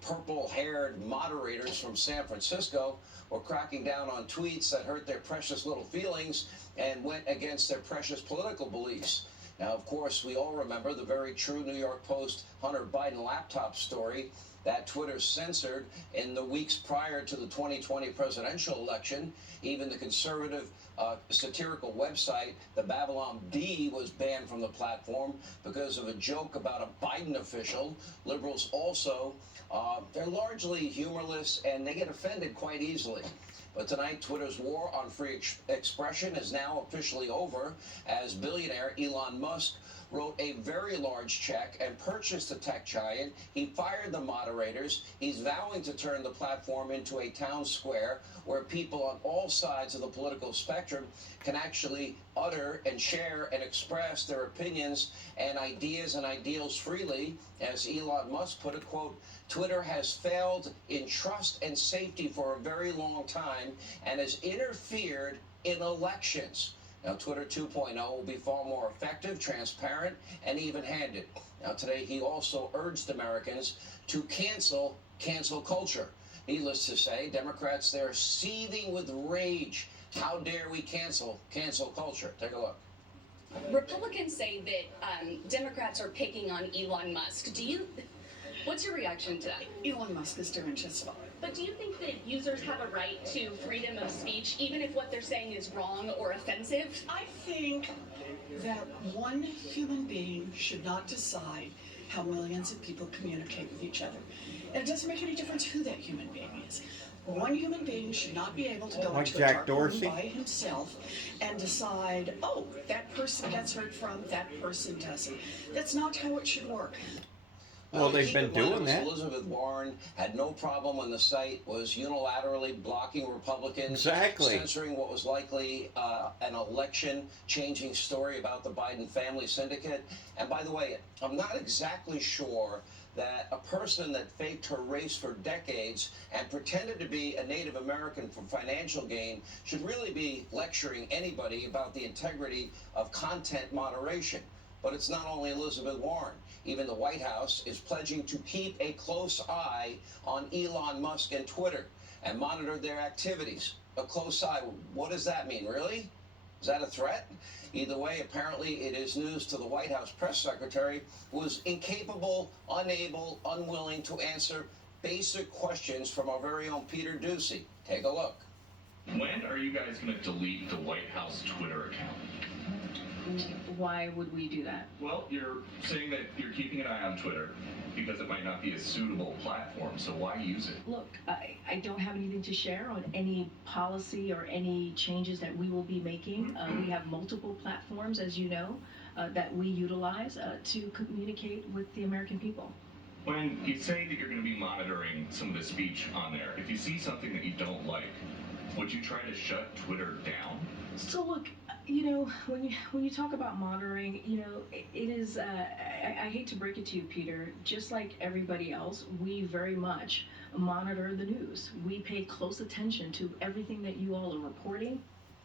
purple-haired moderators from San Francisco were cracking down on tweets that hurt their precious little feelings and went against their precious political beliefs. Now, of course, we all remember the very true New York Post Hunter Biden laptop story that Twitter censored in the weeks prior to the 2020 presidential election. Even the conservative satirical website, the Babylon Bee, was banned from the platform because of a joke about a Biden official. Liberals also, they're largely humorless and they get offended quite easily. But tonight, Twitter's war on free expression is now officially over, as billionaire Elon Musk wrote a very large check and purchased the tech giant. He fired the moderators. He's vowing to turn the platform into a town square where people on all sides of the political spectrum can actually utter and share and express their opinions and ideas and ideals freely. As Elon Musk put it, quote, Twitter has failed in trust and safety for a very long time and has interfered in elections. Now, Twitter 2.0 will be far more effective, transparent, and even-handed. Now, today, he also urged Americans to cancel culture. Needless to say, Democrats, they're seething with rage. How dare we cancel culture? Take a look. Republicans say that Democrats are picking on Elon Musk. What's your reaction to that? Elon Musk is doing just fine. But do you think that users have a right to freedom of speech, even if what they're saying is wrong or offensive? I think that one human being should not decide how millions of people communicate with each other. And it doesn't make any difference who that human being is. One human being should not be able to go Like into Jack a dark Dorsey? room by himself and decide, oh, that person gets heard from, that person doesn't. That's not how it should work. Well, they've been doing that. Elizabeth Warren had no problem when the site was unilaterally blocking Republicans, Exactly. censoring what was likely an election-changing story about the Biden family syndicate. And by the way, I'm not exactly sure that a person that faked her race for decades and pretended to be a Native American for financial gain should really be lecturing anybody about the integrity of content moderation. But it's not only Elizabeth Warren. Even the White House is pledging to keep a close eye on Elon Musk and Twitter and monitor their activities. A close eye, what does that mean, really? Is that a threat? Either way, apparently it is news to the White House press secretary, who was incapable, unable, unwilling to answer basic questions from our very own Peter Doocy. Take a look. When are you guys going to delete the White House Twitter account? Why would we do that? Well, you're saying that you're keeping an eye on Twitter because it might not be a suitable platform, so why use it? Look, I don't have anything to share on any policy or any changes that we will be making. We have multiple platforms, as you know, that we utilize to communicate with the American people. When you say that you're going to be monitoring some of the speech on there, if you see something that you don't like, would you try to shut Twitter down? So look, you know, when you talk about monitoring, you know, it is, I hate to break it to you, Peter, just like everybody else, we very much monitor the news. We pay close attention to everything that you all are reporting.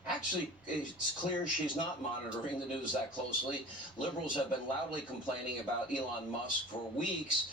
Actually, it's clear she's not monitoring the news that closely. Liberals have been loudly complaining about Elon Musk for weeks.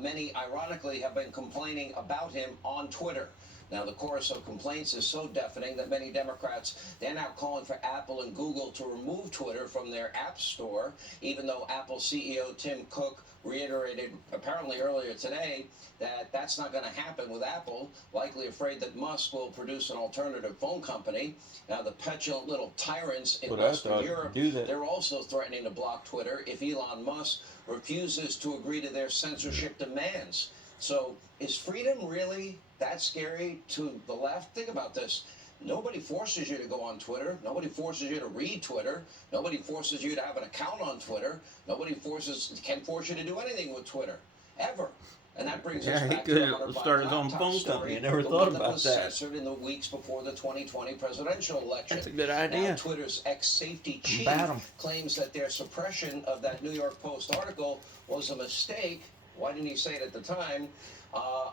Many, ironically, have been complaining about him on Twitter. Now, the chorus of complaints is so deafening that many Democrats, they're now calling for Apple and Google to remove Twitter from their app store, even though Apple CEO Tim Cook reiterated apparently earlier today that that's not going to happen with Apple, likely afraid that Musk will produce an alternative phone company. Now, the petulant little tyrants in Western Europe, they're also threatening to block Twitter if Elon Musk refuses to agree to their censorship demands. So is freedom really that scary to the left? Think about this. Nobody forces you to go on Twitter. Nobody forces you to read Twitter. Nobody forces you to have an account on Twitter. Nobody can force you to do anything with Twitter, ever. And that brings us back to the Hunter start his own phone company. I never thought about was that. Censored in the weeks before the 2020 presidential election. That's a good idea. Now, Twitter's ex-safety chief claims that their suppression of that New York Post article was a mistake. Why didn't he say it at the time?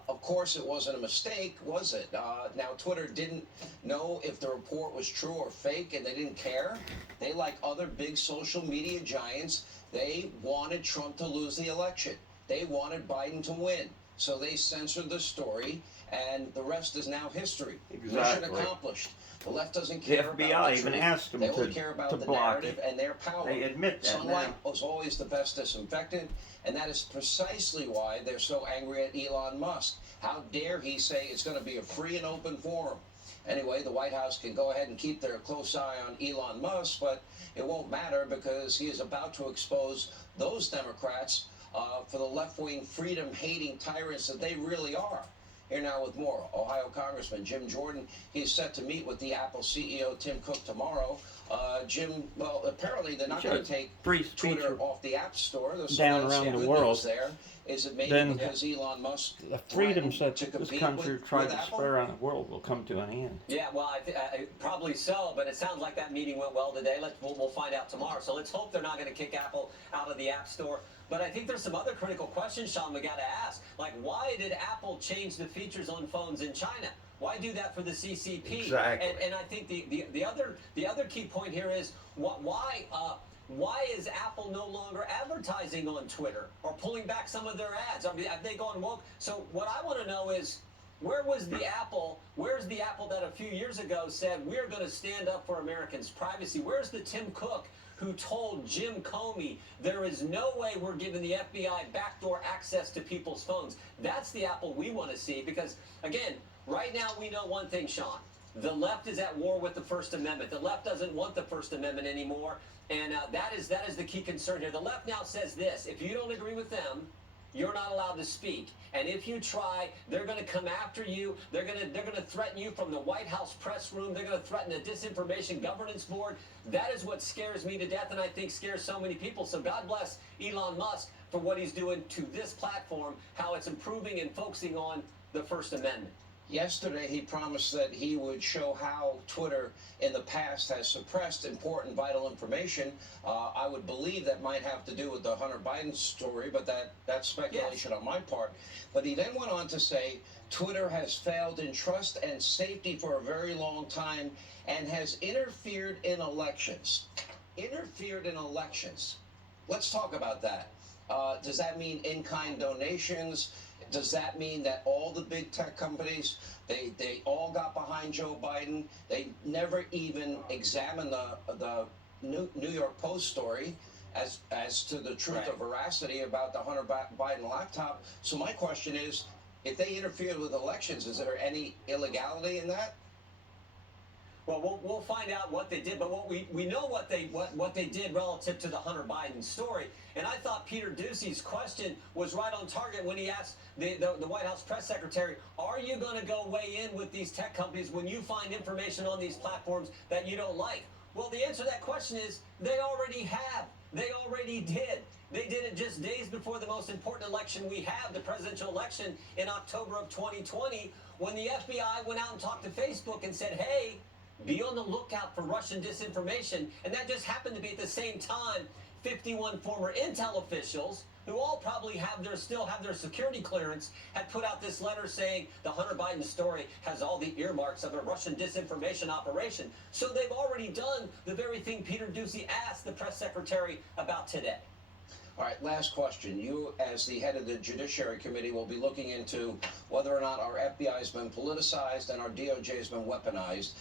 Of course, it wasn't a mistake, was it? Now, Twitter didn't know if the report was true or fake, and they didn't care. They, like other big social media giants, they wanted Trump to lose the election. They wanted Biden to win. So they censored the story, and the rest is now history. Exactly. Mission accomplished. The left doesn't care The FBI about the even truth. asked them They only to care about the block narrative it. and their power. They admit that Sunlight now. was always the best disinfectant, and that is precisely why they're so angry at Elon Musk. How dare he say it's going to be a free and open forum? Anyway, the White House can go ahead and keep their close eye on Elon Musk, but it won't matter because he is about to expose those Democrats for the left-wing freedom-hating tyrants that they really are. Here now with more. Ohio Congressman Jim Jordan, he's set to meet with the Apple CEO Tim Cook tomorrow. Jim, well, apparently they're not going to take Twitter off the App Store. There's down around the world. There. Is it maybe Then because Elon Musk the freedoms that to this compete country with tried to Apple? spur around the world will come to an end. Yeah, well, probably so, but it sounds like that meeting went well today. We'll find out tomorrow. So let's hope they're not going to kick Apple out of the App Store. But I think there's some other critical questions, Sean, we got to ask. Like, why did Apple change the features on phones in China? Why do that for the CCP? Exactly. And I think the other key point here is why is Apple no longer advertising on Twitter or pulling back some of their ads? I mean, have they gone woke? So what I want to know is, where's the Apple that a few years ago said we're going to stand up for Americans' privacy? Where's the Tim Cook who told Jim Comey there is no way we're giving the FBI backdoor access to people's phones? That's the Apple we want to see because, again, right now we know one thing, Sean. The left is at war with the First Amendment. The left doesn't want the First Amendment anymore, and that is the key concern here. The left now says this: if you don't agree with them, you're not allowed to speak. And if you try, they're going to come after you. They're going to threaten you from the White House press room. They're going to threaten the Disinformation Governance Board. That is what scares me to death, and I think scares so many people. So God bless Elon Musk for what he's doing to this platform, how it's improving and focusing on the First Amendment. Yesterday, he promised that he would show how Twitter in the past has suppressed important, vital information. I would believe that might have to do with the Hunter Biden story, but that's speculation on my part. But he then went on to say Twitter has failed in trust and safety for a very long time and has interfered in elections. Interfered in elections. Let's talk about that. Does that mean in-kind donations? Does that mean that all the big tech companies, they all got behind Joe Biden? They never even examined the New York Post story as to the truth or veracity about the Hunter Biden laptop. So my question is, if they interfered with elections, is there any illegality in that? Well, we'll find out what they did, but what we know what they did relative to the Hunter Biden story. And I thought Peter Doocy's question was right on target when he asked the White House press secretary, "Are you going to go weigh in with these tech companies when you find information on these platforms that you don't like?" Well, the answer to that question is they already have. They already did. They did it just days before the most important election we have, the presidential election in October of 2020, when the FBI went out and talked to Facebook and said, "Hey, be on the lookout for Russian disinformation." And that just happened to be at the same time 51 former intel officials, who all probably still have their security clearance, had put out this letter saying the Hunter Biden story has all the earmarks of a Russian disinformation operation. So they've already done the very thing Peter Doocy asked the press secretary about today. All right, last question. You, as the head of the Judiciary Committee, will be looking into whether or not our FBI has been politicized and our DOJ has been weaponized.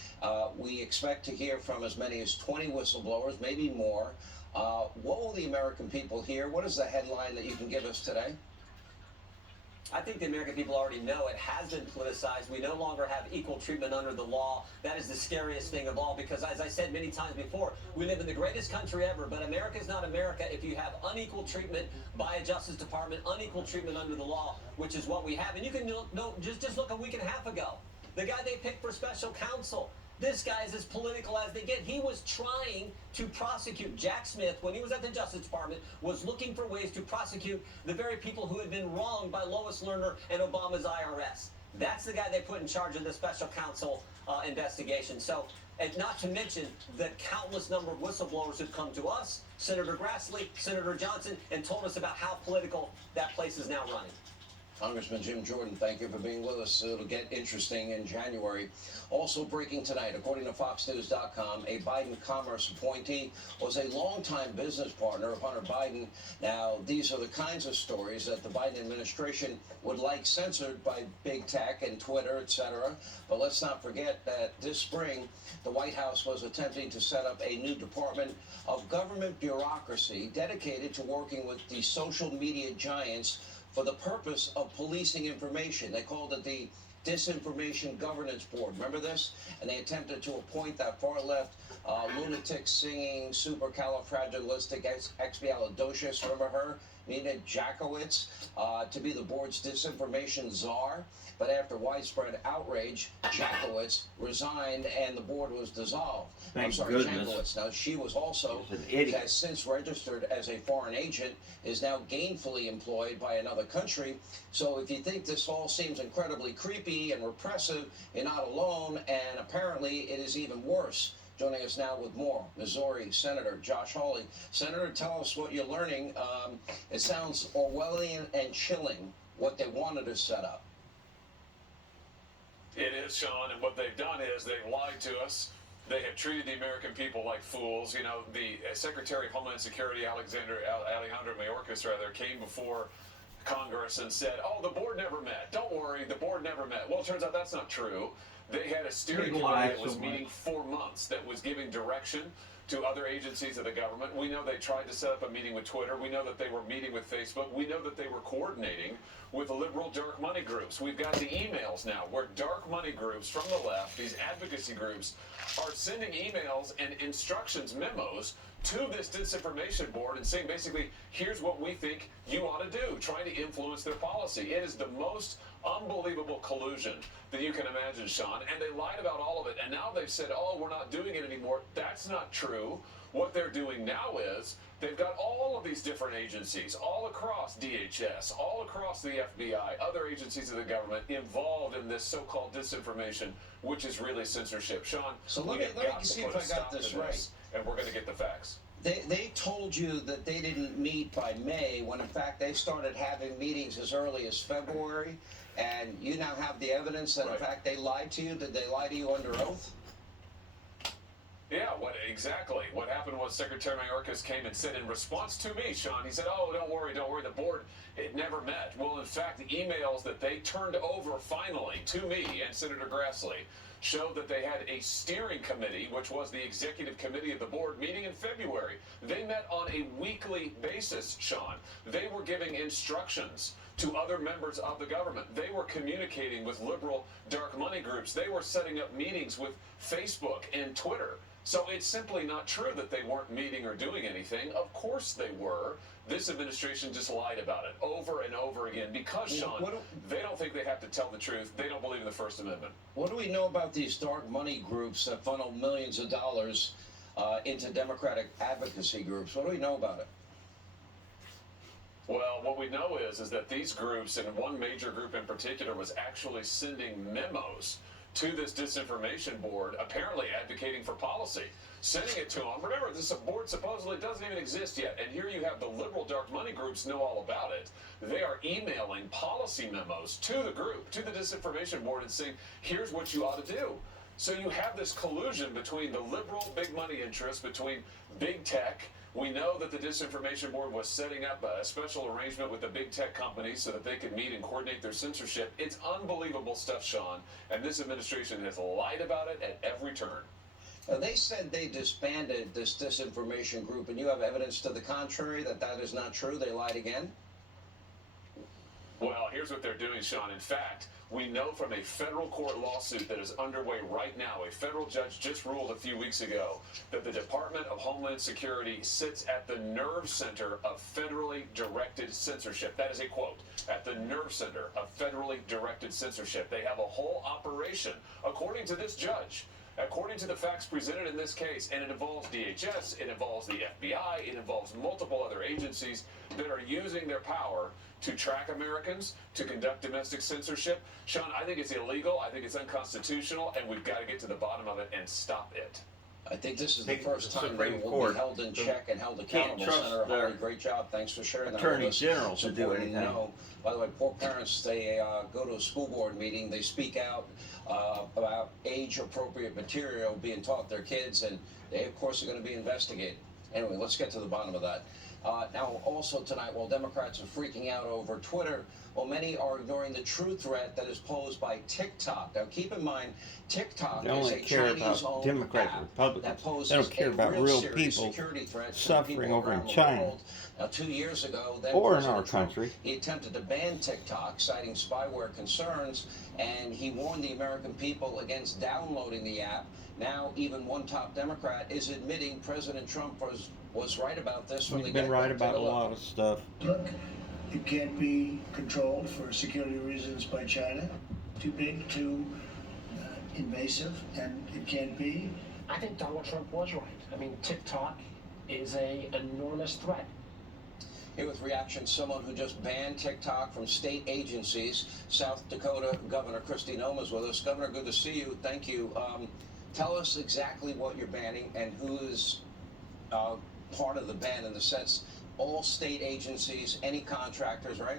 We expect to hear from as many as 20 whistleblowers, maybe more. What will the American people hear? What is the headline that you can give us today? I think the American people already know it has been politicized. We no longer have equal treatment under the law. That is the scariest thing of all, because as I said many times before, we live in the greatest country ever, but America is not America if you have unequal treatment by a Justice Department, unequal treatment under the law, which is what we have. And you can just look a week and a half ago. The guy they picked for special counsel, this guy is as political as they get. He was trying to prosecute Jack Smith when he was at the Justice Department, was looking for ways to prosecute the very people who had been wronged by Lois Lerner and Obama's IRS. That's the guy they put in charge of the special counsel investigation. So, and not to mention the countless number of whistleblowers who've come to us, Senator Grassley, Senator Johnson, and told us about how political that place is now running. Congressman Jim Jordan, thank you for being with us. It'll get interesting in January. Also breaking tonight, according to FoxNews.com, a Biden Commerce appointee was a longtime business partner of Hunter Biden. Now, these are the kinds of stories that the Biden administration would like censored by big tech and Twitter, etc. But let's not forget that this spring, the White House was attempting to set up a new Department of Government bureaucracy dedicated to working with the social media giants for the purpose of policing information. They called it the Disinformation Governance Board. Remember this? And they attempted to appoint that far-left lunatic singing supercalifragilisticexpialidocious, remember her? Nina Jackowitz, to be the board's disinformation czar. But after widespread outrage, Jackowitz resigned and the board was dissolved. Jackowitz. Now, she was also, has since registered as a foreign agent, is now gainfully employed by another country. So if you think this all seems incredibly creepy and repressive, you're not alone, and apparently it is even worse. Joining us now with more, Missouri Senator Josh Hawley. Senator, tell us what you're learning. It sounds Orwellian and chilling what they wanted to set up. It is, Sean, and what they've done is they've lied to us. They have treated the American people like fools. You know, the Secretary of Homeland Security, Alejandro Mayorkas, came before Congress and said, "Oh, the board never met. Don't worry, the board never met." Well, it turns out that's not true. They had a steering committee that was meeting for months, that was giving direction to other agencies of the government. We know they tried to set up a meeting with Twitter. We know that they were meeting with Facebook. We know that they were coordinating with liberal dark money groups. We've got the emails now where dark money groups from the left, these advocacy groups, are sending emails and instructions, memos, to this disinformation board and saying basically, here's what we think you ought to do, trying to influence their policy. It is the most unbelievable collusion that you can imagine, Sean, and they lied about all of it, and now they've said, oh, we're not doing it anymore. That's not true. What they're doing now is they've got all of these different agencies all across DHS, all across the FBI, other agencies of the government involved in this so-called disinformation, which is really censorship. Sean, so let me see if I got this right. And we're going to get the facts. They told you that they didn't meet by May, when in fact they started having meetings as early as February, and you now have the evidence that in fact they lied to you. Did they lie to you under oath? Yeah, exactly. What happened was Secretary Mayorkas came and said in response to me, Sean, he said, oh, don't worry, the board, it never met. Well, in fact, the emails that they turned over finally to me and Senator Grassley showed that they had a steering committee, which was the executive committee of the board, meeting in February. They met on a weekly basis, Sean. They were giving instructions to other members of the government. They were communicating with liberal dark money groups. They were setting up meetings with Facebook and Twitter. So it's simply not true that they weren't meeting or doing anything. Of course they were. This administration just lied about it over and over again because, Sean, they don't think they have to tell the truth. They don't believe in the First Amendment. What do we know about these dark money groups that funnel millions of dollars into Democratic advocacy groups? What do we know about it? Well, what we know is that these groups, and one major group in particular, was actually sending memos to this disinformation board, apparently advocating for policy, sending it to them. Remember, this board supposedly doesn't even exist yet, and here you have the liberal dark money groups know all about it. They are emailing policy memos to the group, to the disinformation board, and saying, here's what you ought to do. So you have this collusion between the liberal big money interests, between big tech. We know that the Disinformation Board was setting up a special arrangement with the big tech companies so that they could meet and coordinate their censorship. It's unbelievable stuff, Sean, and this administration has lied about it at every turn. They said they disbanded this disinformation group, and you have evidence to the contrary that that is not true. They lied again? Well, here's what they're doing, Sean. In fact, we know from a federal court lawsuit that is underway right now, a federal judge just ruled a few weeks ago that the Department of Homeland Security sits at the nerve center of federally directed censorship. That is a quote, at the nerve center of federally directed censorship. They have a whole operation, according to this judge, according to the facts presented in this case, and it involves DHS, it involves the FBI, it involves multiple other agencies that are using their power to track Americans, to conduct domestic censorship. Sean, I think it's illegal, I think it's unconstitutional, and we've got to get to the bottom of it and stop it. I think this is the first time they will be held in check and held accountable. Senator Hannity, great job. Thanks for sharing that with us. Attorney General to do anything. No. By the way, poor parents, they go to a school board meeting, they speak out about age-appropriate material being taught their kids, and they, of course, are going to be investigated. Anyway, let's get to the bottom of that. Now, also tonight, while Democrats are freaking out over Twitter, well, many are ignoring the true threat that is posed by TikTok. Now, keep in mind, TikTok is a Chinese-owned Democrats, app Republicans. that poses They don't care about real people security threat suffering over in China. World. Now, 2 years ago, then Or in President our Trump, country. he attempted to ban TikTok, citing spyware concerns, and he warned the American people against downloading the app. Now, even one top Democrat is admitting President Trump was right about this from the get-go. He's been right about a lot of stuff. Look, it can't be controlled for security reasons by China. Too big, too invasive, and it can't be. I think Donald Trump was right. I mean, TikTok is an enormous threat. Here with reaction, someone who just banned TikTok from state agencies. South Dakota Governor Kristi Noem is with us. Governor, good to see you. Thank you. Tell us exactly what you're banning and who is part of the ban, in the sense all state agencies, any contractors, right?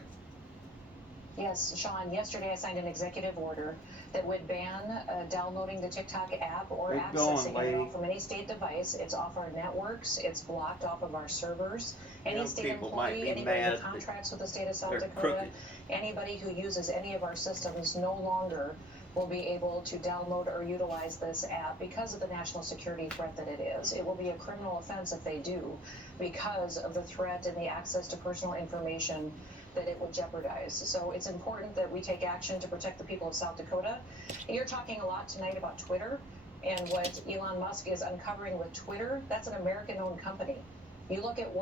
Yes, Sean, yesterday I signed an executive order that would ban downloading the TikTok app or accessing it from any state device. It's off our networks. It's blocked off of our servers. Any state employee, anybody who contracts with the state of South Dakota, anybody who uses any of our systems no longer will be able to download or utilize this app because of the national security threat that it is. It will be a criminal offense if they do, because of the threat and the access to personal information that it would jeopardize. So it's important that we take action to protect the people of South Dakota. You're talking a lot tonight about Twitter and what Elon Musk is uncovering with Twitter. That's an American-owned company. You look at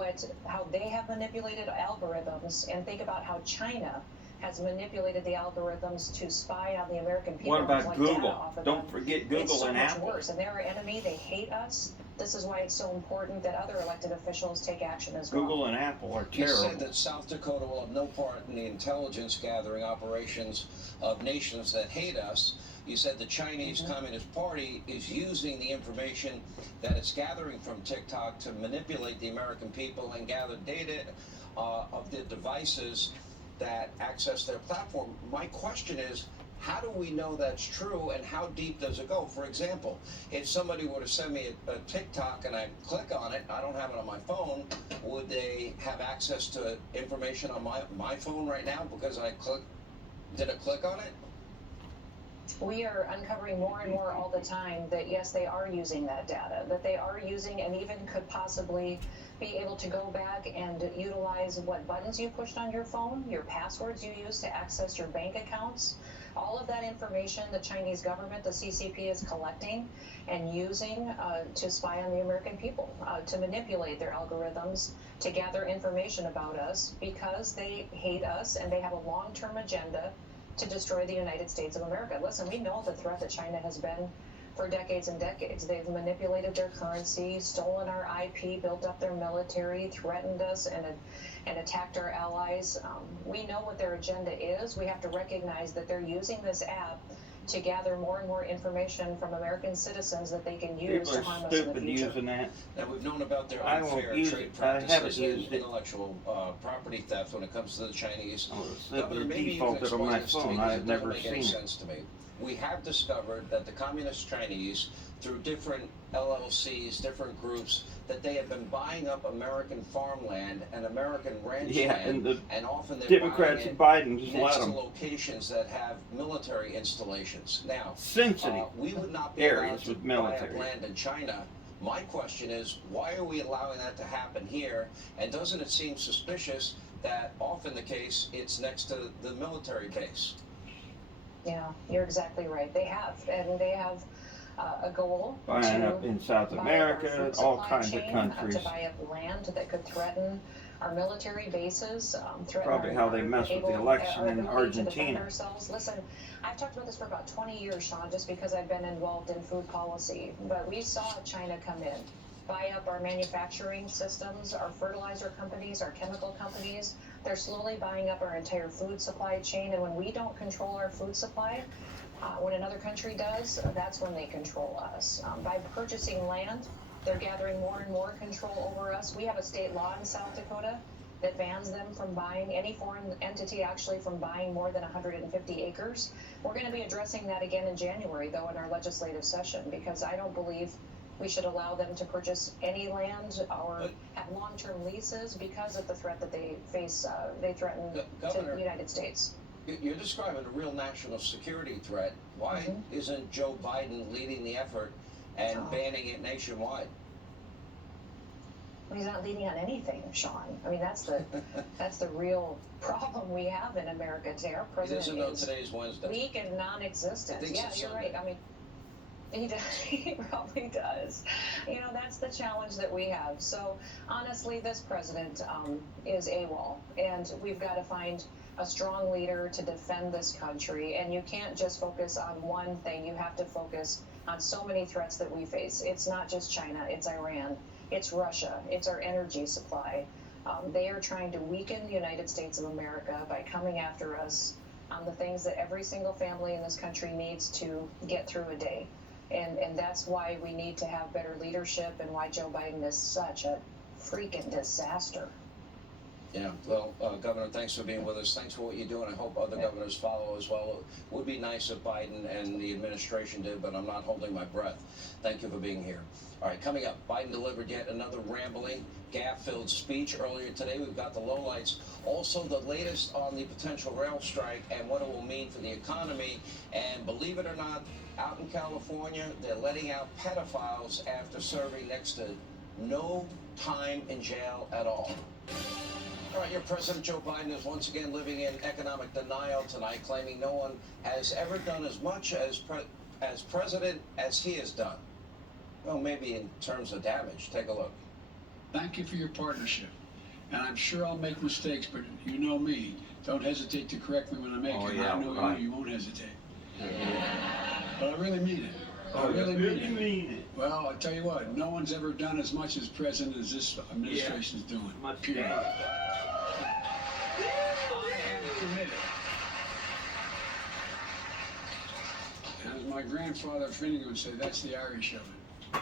how they have manipulated algorithms and think about how China has manipulated the algorithms to spy on the American people. What about Google? Don't forget Google and Apple. It's so much worse, and they're our enemy. They hate us. This is why it's so important that other elected officials take action as well. Google and Apple are terrible. You said that South Dakota will have no part in the intelligence gathering operations of nations that hate us. You said the Chinese Communist Party is using the information that it's gathering from TikTok to manipulate the American people and gather data of the devices that access their platform. My question is, how do we know that's true, and how deep does it go? For example, if somebody were to send me a TikTok and I click on it, I don't have it on my phone, would they have access to information on my phone right now because did I click on it? we are uncovering more and more all the time that yes, they are using that data, that they are using and even could possibly be able to go back and utilize what buttons you pushed on your phone, your passwords you used to access your bank accounts. All of that information the Chinese government, the CCP, is collecting and using to spy on the American people, to manipulate their algorithms, to gather information about us because they hate us and they have a long-term agenda to destroy the United States of America. Listen, we know the threat that China has been for decades and decades. They've manipulated their currency, stolen our IP, built up their military, threatened us, and attacked our allies. We know what their agenda is. We have to recognize that they're using this app to gather more and more information from American citizens that they can use to harm us in the future. Using that. Now, we've known about their I won't unfair use trade it. I haven't practices used and it. intellectual property theft when it comes to the Chinese. It maybe you can defaulted on explain my this to me phone. because I've it doesn't never make any seen it. sense to me. We have discovered that the Communist Chinese, through different LLCs, different groups, that they have been buying up American farmland and American ranch land, and often they're Democrats and buying Biden just it next let to them. locations that have military installations. Now, Sensitive we would not be areas allowed with to buy military. up land in China. My question is, why are we allowing that to happen here? And doesn't it seem suspicious that often the case, it's next to the military base? Yeah, you're exactly right. They have, and they have a goal Buying to up in South buy up our America, food all supply kinds of chain, countries. to buy up land that could threaten our military bases, threaten Probably our, how they messed with the election our in ability to defend Argentina. ourselves. Listen, I've talked about this for about 20 years, Sean, just because I've been involved in food policy. But we saw China come in, buy up our manufacturing systems, our fertilizer companies, our chemical companies. They're slowly buying up our entire food supply chain. And when we don't control our food supply, when another country does, that's when they control us. By purchasing land, they're gathering more and more control over us. We have a state law in South Dakota that bans them from buying, any foreign entity actually, from buying more than 150 acres. We're going to be addressing that again in January, though, in our legislative session, because I don't believe we should allow them to purchase any land or have long-term leases because of the threat that they face. They threaten to the United States. You're describing a real national security threat. Why isn't Joe Biden leading the effort and banning it nationwide? Well, he's not leading on anything, Sean. I mean, that's the real problem we have in America today. Our president He doesn't know is today's Wednesday. weak and non-existent. He thinks Yeah, it's you're Sunday. right. I mean, he does, he probably does. You know, that's the challenge that we have. So honestly, this president is AWOL, and we've got to find a strong leader to defend this country. And you can't just focus on one thing. You have to focus on so many threats that we face. It's not just China, it's Iran, it's Russia, it's our energy supply. They are trying to weaken the United States of America by coming after us on the things that every single family in this country needs to get through a day. And that's why we need to have better leadership and why Joe Biden is such a freaking disaster. Yeah, well, Governor, thanks for being with us. Thanks for what you do, and I hope other governors follow as well. It would be nice if Biden and the administration did, but I'm not holding my breath. Thank you for being here. All right, coming up, Biden delivered yet another rambling, gaffe-filled speech earlier today. We've got the lowlights. Also, the latest on the potential rail strike and what it will mean for the economy. And believe it or not, out in California, they're letting out pedophiles after serving next to no time in jail at all. All right, your President Joe Biden is once again living in economic denial tonight, claiming no one has ever done as much as president as he has done. Well, maybe in terms of damage. Take a look. Thank you for your partnership. And I'm sure I'll make mistakes, but you know me. Don't hesitate to correct me when I make it. Yeah, I know right. you won't hesitate. But I really mean it. I Oh, you really really mean mean it. Well, I tell you what, no one's ever done as much as president as this administration's doing. Period. I am committed. As my grandfather Finnegan would say, that's the Irish of it.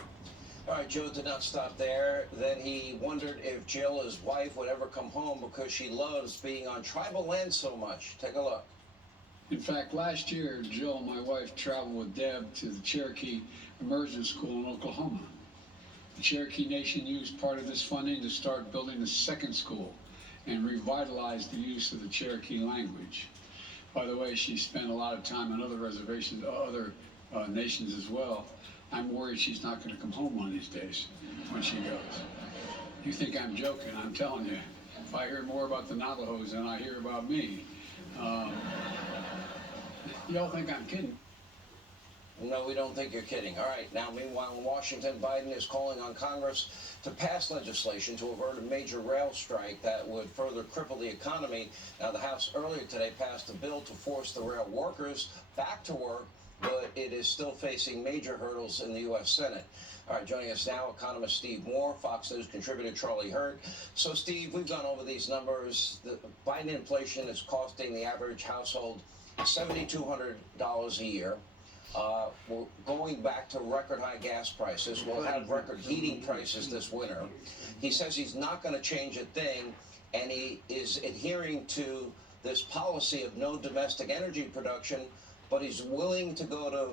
All right, Joe did not stop there. Then he wondered if Jill, his wife, would ever come home because she loves being on tribal land so much. Take a look. In fact, last year, Jill, my wife, traveled with Deb to the Cherokee Immersion School in Oklahoma. The Cherokee Nation used part of this funding to start building a second school and revitalize the use of the Cherokee language. By the way, she spent a lot of time on other reservations, other nations as well. I'm worried she's not going to come home one of these days when she goes. You think I'm joking? I'm telling you. If I hear more about the Navajos than I hear about me, y'all think I'm kidding. No, we don't think you're kidding. All right, now, meanwhile, in Washington, Biden is calling on Congress to pass legislation to avert a major rail strike that would further cripple the economy. Now, the House earlier today passed a bill to force the rail workers back to work, but it is still facing major hurdles in the U.S. Senate. All right, joining us now, economist Steve Moore, Fox News contributor Charlie Hurt. So, Steve, we've gone over these numbers. The Biden inflation is costing the average household $7,200 a year. We're going back to record high gas prices. We'll have record heating prices this winter. He says he's not going to change a thing, and he is adhering to this policy of no domestic energy production, but he's willing to go to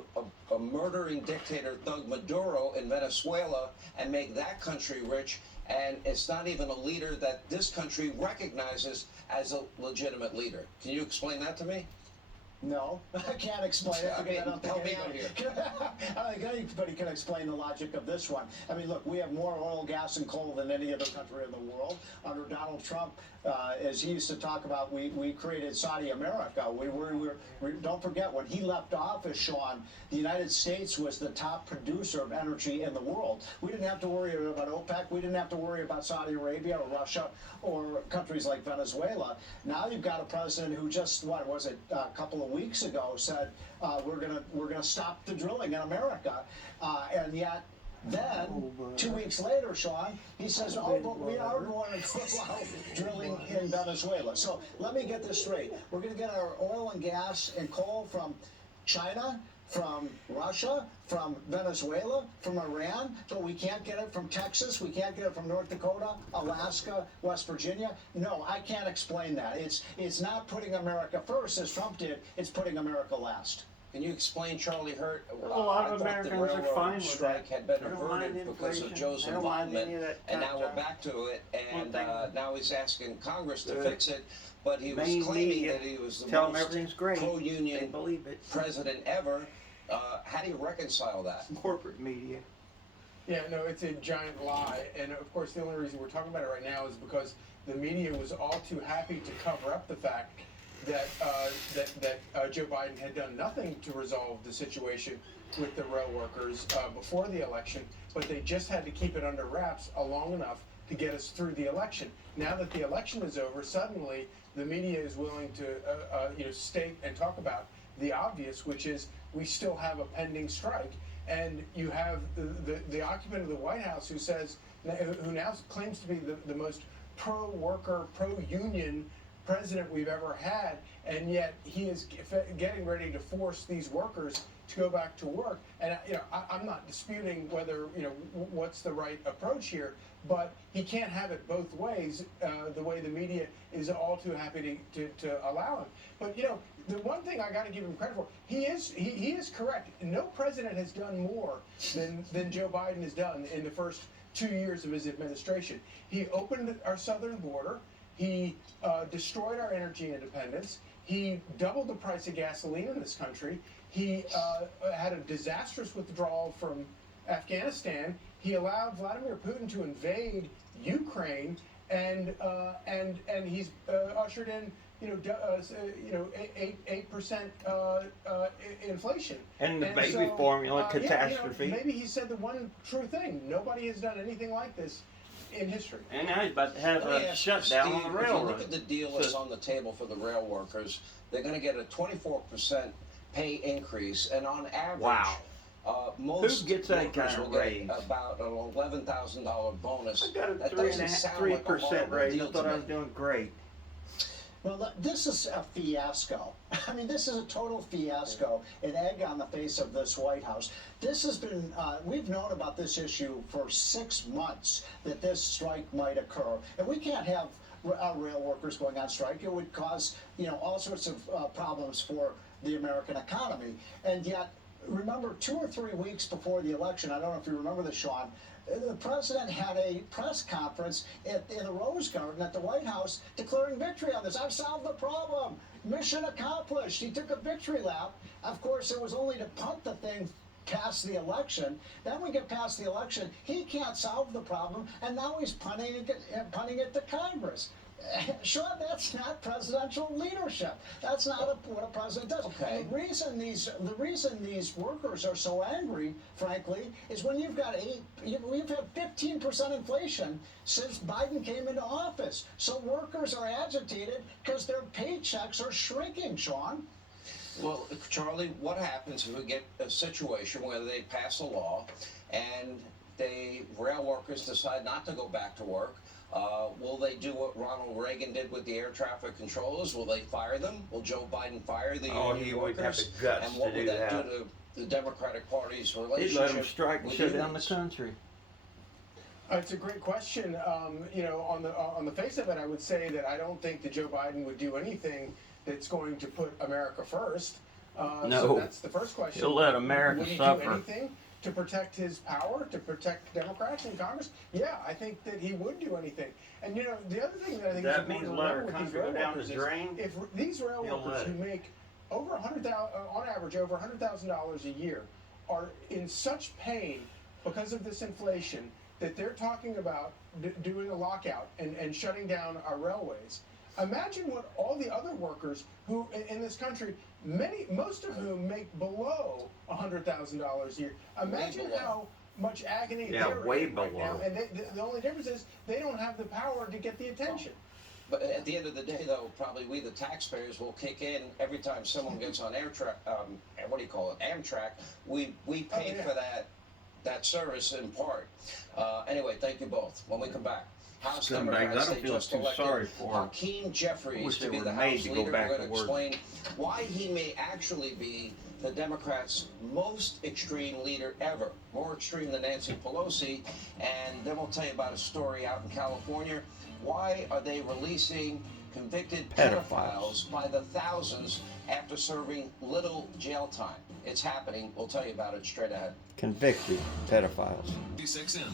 a murdering dictator, Thug Maduro, in Venezuela and make that country rich. And it's not even a leader that this country recognizes as a legitimate leader. Can you explain that to me? No, I can't explain it. I mean, help me out here. I don't think anybody can explain the logic of this one. I mean, look, we have more oil, gas, and coal than any other country in the world. Under Donald Trump, as he used to talk about, we created Saudi America. Don't forget, when he left office, Sean, the United States was the top producer of energy in the world. We didn't have to worry about OPEC. We didn't have to worry about Saudi Arabia or Russia or countries like Venezuela. Now you've got a president who just, what was it, a couple of weeks ago said we're gonna stop the drilling in America, and yet then 2 weeks later, Sean, he says, oh, but we are going to allow drilling in Venezuela. So let me get this straight. We're going to get our oil and gas and coal from China, from Russia, from Venezuela, from Iran, but we can't get it from Texas, we can't get it from North Dakota, Alaska, West Virginia. No, I can't explain that. It's not putting America first, as Trump did, it's putting America last. Can you explain, Charlie Hurt? A lot of Americans are fine with strike that. had been averted because of Joe's involvement, and now we're back to it, and now he's asking Congress to fix it, but he was claiming that he was the most pro-union president ever. How do you reconcile that? Corporate media. Yeah, no, it's a giant lie, and of course the only reason we're talking about it right now is because the media was all too happy to cover up the fact that Joe Biden had done nothing to resolve the situation with the rail workers before the election, but they just had to keep it under wraps long enough to get us through the election. Now that the election is over, suddenly the media is willing to state and talk about the obvious, which is we still have a pending strike, and you have the occupant of the White House who now claims to be the most pro-worker, pro-union president we've ever had, and yet he is getting ready to force these workers to go back to work. And I'm not disputing whether what's the right approach here, but he can't have it both ways. The way the media is all too happy to allow him. But the one thing I got to give him credit for, he is correct. No president has done more than Joe Biden has done in the first 2 years of his administration. He opened our southern border. He destroyed our energy independence. He doubled the price of gasoline in this country. He had a disastrous withdrawal from Afghanistan. He allowed Vladimir Putin to invade Ukraine, and he's ushered in 8% inflation. And the baby formula catastrophe. Maybe he said the one true thing. Nobody has done anything like this in history. And now he's about to have a shutdown on the railroad. If you look at the deal that's on the table for the rail workers, they're going to get a 24% pay increase, and on average, most who gets that kind of raise? Get about an $11,000 bonus. I got a that doesn't sound like a 3% raise. deal I thought to I was me. doing great. Well, this is a fiasco. I mean, this is a total fiasco, an egg on the face of this White House. This has been, we've known about this issue for 6 months, that this strike might occur. And we can't have our rail workers going on strike. It would cause, all sorts of problems for the American economy. And yet, remember 2 or 3 weeks before the election, I don't know if you remember this, Sean, the president had a press conference in the Rose Garden at the White House declaring victory on this. I've solved the problem. Mission accomplished. He took a victory lap. Of course, it was only to punt the thing past the election. Then we get past the election. He can't solve the problem, and now he's punting it to Congress. Sure, that's not presidential leadership. That's not what a president does. Okay. The reason these workers are so angry, frankly, is when you've had 15% inflation since Biden came into office. So workers are agitated because their paychecks are shrinking, Sean. Well, Charlie, what happens if we get a situation where they pass a law and rail workers decide not to go back to work? Will they do what Ronald Reagan did with the air traffic controllers? Will they fire them? Will Joe Biden fire the union he workers? would have the guts and what to would do that that. do to the Democratic Party's He'd relationship? let them strike and with shut down the unions? country. It's a great question. On the face of it, I would say that I don't think that Joe Biden would do anything that's going to put America first. No. So that's the first question. He'll let America Would he suffer. do anything to protect his power, to protect Democrats in Congress? Yeah, I think that he would do anything. And the other thing that I think That is means important to let our remember with these country rail go down the workers is drain? if these rail He'll workers let who it. make over on average over $100,000 a year are in such pain because of this inflation that they're talking about doing a lockout and shutting down our railways. Imagine what all the other workers who in this country, most of whom make below $100,000 a year. Imagine how much agony they're way in right now. below. And the only difference is they don't have the power to get the attention. But at the end of the day, though, probably we, the taxpayers, will kick in every time someone gets on Amtrak. We pay for that service in part. Anyway, thank you both. When we come back, House Scumbags, Democrats, I don't they feel just too elected sorry for 'em. Hakeem Jeffries Wish to they be were the made House to go leader. back We're going to to work. explain why he may actually be the Democrats' most extreme leader ever, more extreme than Nancy Pelosi. And then we'll tell you about a story out in California. Why are they releasing convicted pedophiles by the thousands after serving little jail time? It's happening. We'll tell you about it straight ahead. Convicted pedophiles.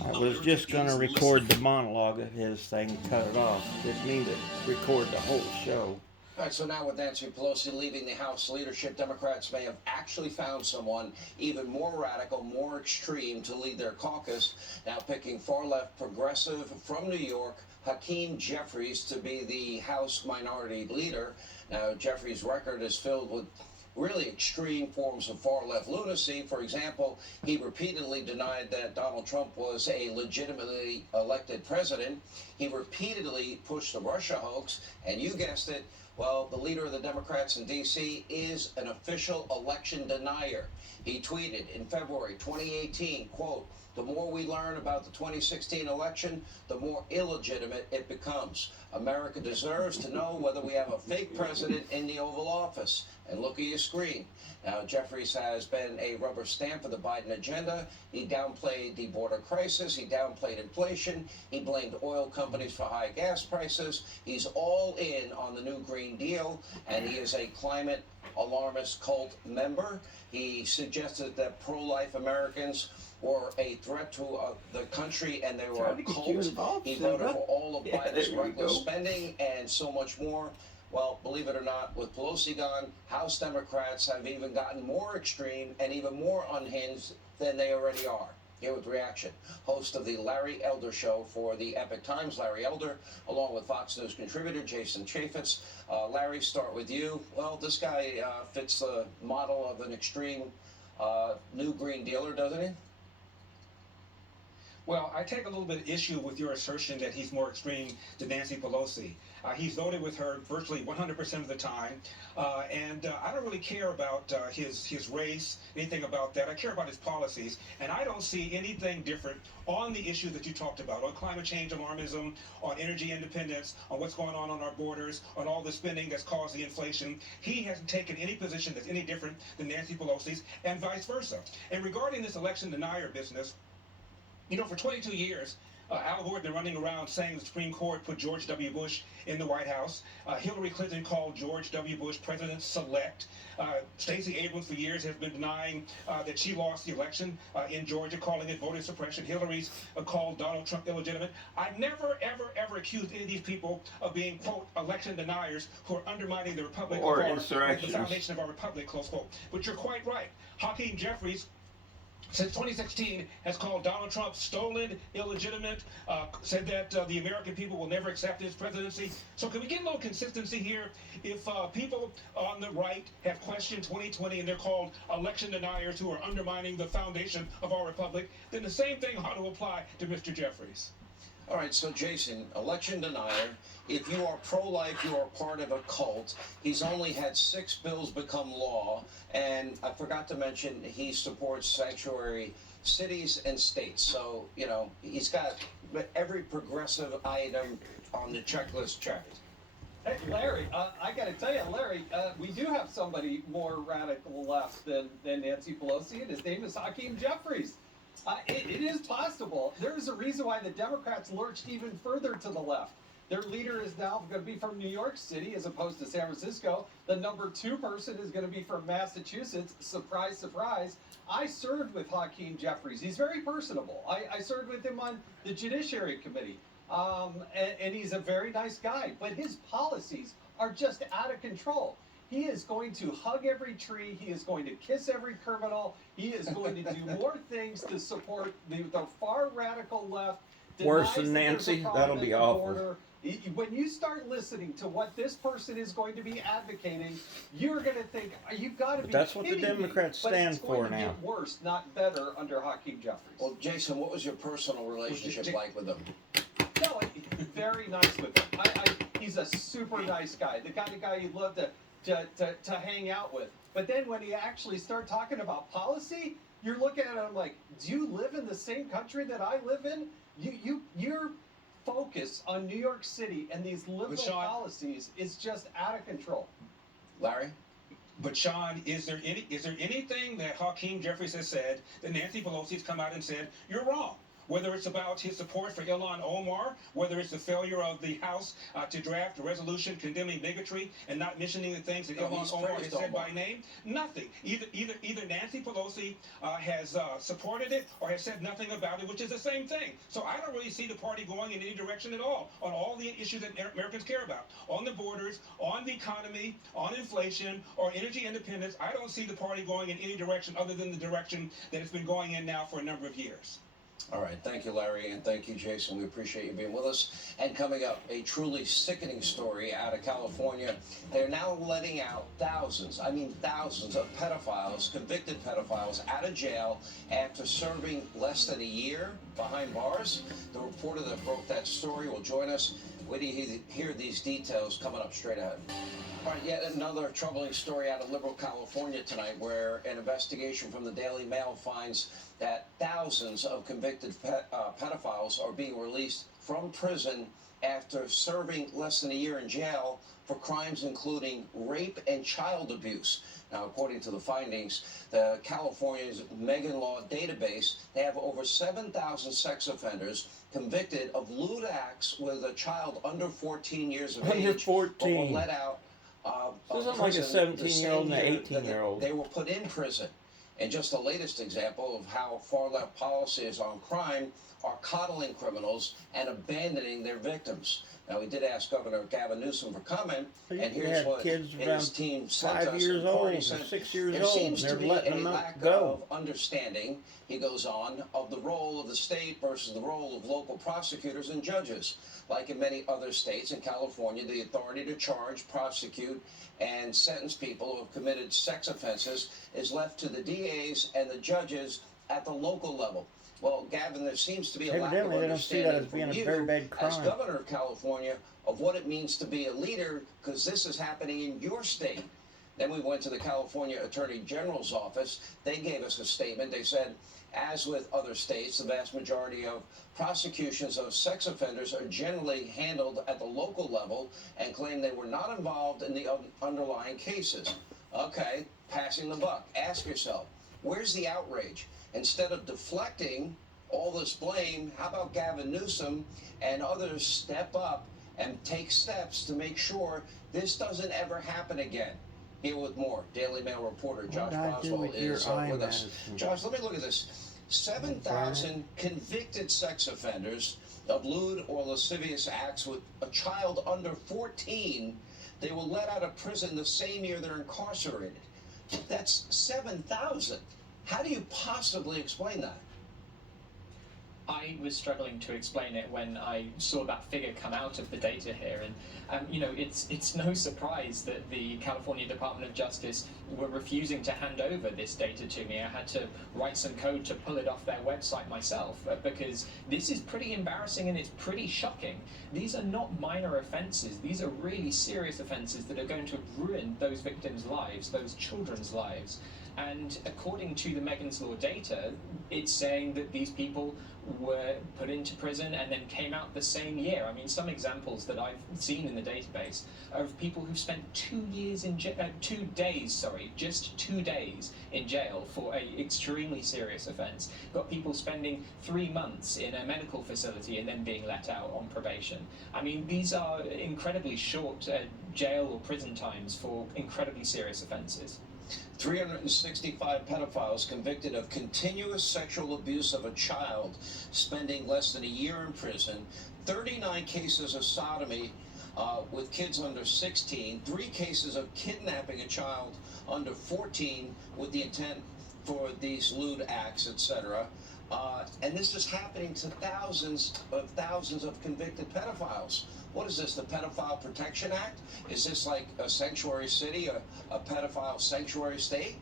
I was just going to record the monologue of his thing and cut it off. Didn't mean to record the whole show. All right, so now with Nancy Pelosi leaving the House leadership, Democrats may have actually found someone even more radical, more extreme to lead their caucus, now picking far-left progressive from New York, Hakeem Jeffries, to be the House minority leader. Now, Jeffries' record is filled with really extreme forms of far-left lunacy. For example, he repeatedly denied that Donald Trump was a legitimately elected president. He repeatedly pushed the Russia hoax, and you guessed it, well, the leader of the Democrats in D.C. is an official election denier. He tweeted in February 2018, quote, "The more we learn about the 2016 election, the more illegitimate it becomes. America deserves to know whether we have a fake president in the Oval Office." And look at your screen. Now, Jeffries has been a rubber stamp for the Biden agenda. He downplayed the border crisis. He downplayed inflation. He blamed oil companies for high gas prices. He's all in on the new Green Deal, and he is a climate alarmist cult member. He suggested that pro-life Americans were a threat to the country, and they were a cult. He voted for all of Biden's reckless spending and so much more. Well, believe it or not, with Pelosi gone, House Democrats have even gotten more extreme and even more unhinged than they already are. Here with reaction, host of the Larry Elder Show for the Epic Times, Larry Elder, along with Fox News contributor Jason Chaffetz. Larry, start with you. Well, this guy fits the model of an extreme new Green Dealer, doesn't he? Well, I take a little bit of issue with your assertion that he's more extreme than Nancy Pelosi. He's voted with her virtually 100% of the time, and I don't really care about his race, anything about that. I care about his policies, and I don't see anything different on the issue that you talked about, on climate change, alarmism, on energy independence, on what's going on our borders, on all the spending that's caused the inflation. He hasn't taken any position that's any different than Nancy Pelosi's, and vice versa. And regarding this election denier business, you know, for 22 years, Al Gore had been running around saying the Supreme Court put George W. Bush in the White House. Hillary Clinton called George W. Bush President-select. Stacey Abrams for years has been denying that she lost the election in Georgia, calling it voter suppression. Hillary's called Donald Trump illegitimate. I've never, ever, ever accused any of these people of being, quote, election deniers who are undermining the republic or the insurrectionists. foundation of our republic, close quote. But you're quite right. Hakeem Jeffries, since 2016, has called Donald Trump stolen, illegitimate, said that the American people will never accept his presidency. So can we get a little consistency here? If people on the right have questioned 2020 and they're called election deniers who are undermining the foundation of our republic, then the same thing ought to apply to Mr. Jeffries. All right, so Jason, election denier, if you are pro-life, you are part of a cult. He's only had 6 bills become law, and I forgot to mention he supports sanctuary cities and states. So, you know, he's got every progressive item on the checklist checked. Hey, Larry, I got to tell you, Larry, we do have somebody more radical left than Nancy Pelosi, and his name is Hakeem Jeffries. It is possible. There is a reason why the Democrats lurched even further to the left. Their leader is now going to be from New York City as opposed to San Francisco. The number 2 person is going to be from Massachusetts. Surprise, surprise. I served with Hakeem Jeffries. He's very personable. I served with him on the Judiciary Committee. And he's a very nice guy. But his policies are just out of control. He is going to hug every tree. He is going to kiss every criminal. He is going to do more things to support the far radical left. Worse than Nancy? That'll be awful. When you start listening to what this person is going to be advocating, you're going to think, you've got to be That's what the Democrats stand for now. But it's going to get worse, not better, under Hakeem Jeffries. Well, Jason, what was your personal relationship like with him? No, very nice with him. He's a super nice guy. The kind of guy you'd love to hang out with. But then when he actually start talking about policy, you're looking at him like, do you live in the same country that I live in? Your focus on New York City and these liberal policies is just out of control. Larry? But Sean, is there anything that Hakeem Jeffries has said that Nancy Pelosi's come out and said, you're wrong? Whether it's about his support for Ilhan Omar, whether it's the failure of the House to draft a resolution condemning bigotry and not mentioning the things that Ilhan Omar has said by name, nothing. Either Nancy Pelosi has supported it or has said nothing about it, which is the same thing. So I don't really see the party going in any direction at all on all the issues that Americans care about. On the borders, on the economy, on inflation, or energy independence, I don't see the party going in any direction other than the direction that it's been going in now for a number of years. All right, thank you, Larry, and thank you, Jason. We appreciate you being with us. And coming up, a truly sickening story out of California. They're now letting out thousands of pedophiles, convicted pedophiles, out of jail after serving less than a year behind bars. The reporter that broke that story will join us. Wait till you hear these details coming up straight ahead. All right, yet another troubling story out of liberal California tonight, where an investigation from the Daily Mail finds that thousands of convicted pedophiles are being released from prison after serving less than a year in jail for crimes including rape and child abuse. Now, according to the findings, the California's Megan Law database, they have over 7,000 sex offenders convicted of lewd acts with a child under 14 years of age. Under 14. But were let out So it's not like a 17-year-old and an 18-year-old. They were put in prison. And just the latest example of how far-left policies on crime are coddling criminals and abandoning their victims. Now, we did ask Governor Gavin Newsom for comment, and here's what his team sent us. 5 years old or 6 years there old, seems and to they're be letting a them lack go. of understanding, he goes on, of the role of the state versus the role of local prosecutors and judges. Like in many other states, in California, the authority to charge, prosecute, and sentence people who have committed sex offenses is left to the DAs and the judges at the local level. Well, Gavin, there seems to be a lack of Evidently, they don't see that as understanding being from a very you bad crime. as governor of California of what it means to be a leader, because this is happening in your state. Then we went to the California Attorney General's office. They gave us a statement. They said, as with other states, the vast majority of prosecutions of sex offenders are generally handled at the local level, and claim they were not involved in the underlying cases. Okay, passing the buck. Ask yourself, where's the outrage? Instead of deflecting all this blame, how about Gavin Newsom and others step up and take steps to make sure this doesn't ever happen again? Here with more, Daily Mail reporter Josh Boswell is with us. Josh, let me look at this. 7,000 convicted sex offenders of lewd or lascivious acts with a child under 14, they were let out of prison the same year they're incarcerated. That's 7,000. How do you possibly explain that? I was struggling to explain it when I saw that figure come out of the data here, and you know, it's no surprise that the California Department of Justice were refusing to hand over this data to me. I had to write some code to pull it off their website myself, because this is pretty embarrassing and it's pretty shocking. These are not minor offenses. These are really serious offenses that are going to ruin those victims' lives, those children's lives. And according to the Megan's Law data, it's saying that these people were put into prison and then came out the same year. I mean, some examples that I've seen in the database are of people who've spent 2 years in jail, 2 days, sorry, just 2 days in jail for a extremely serious offense. Got people spending 3 months in a medical facility and then being let out on probation. I mean, these are incredibly short jail or prison times for incredibly serious offenses. 365 pedophiles convicted of continuous sexual abuse of a child, spending less than a year in prison, 39 cases of sodomy with kids under 16, 3 cases of kidnapping a child under 14 with the intent for these lewd acts, etc. And this is happening to thousands of convicted pedophiles. What is this, the Pedophile Protection Act? Is this like a sanctuary city, a pedophile sanctuary state?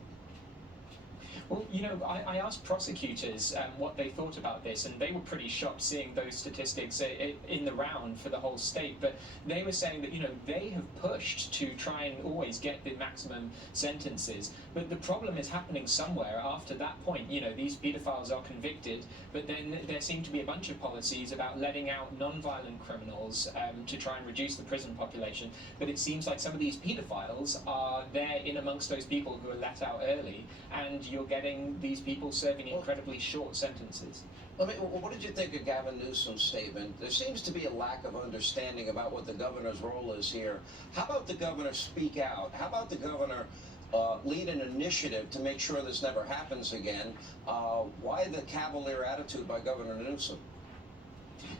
Well, you know, I asked prosecutors what they thought about this, and they were pretty shocked seeing those statistics in the round for the whole state. But they were saying that, you know, they have pushed to try and always get the maximum sentences. But the problem is happening somewhere after that point. You know, these pedophiles are convicted, but then there seem to be a bunch of policies about letting out non-violent criminals to try and reduce the prison population. But it seems like some of these pedophiles are there in amongst those people who are let out early, and you're getting these people serving incredibly short sentences. What did you think of Gavin Newsom's statement? There seems to be a lack of understanding about what the governor's role is here. How about the governor speak out? How about the governor lead an initiative to make sure this never happens again? Why the cavalier attitude by Governor Newsom?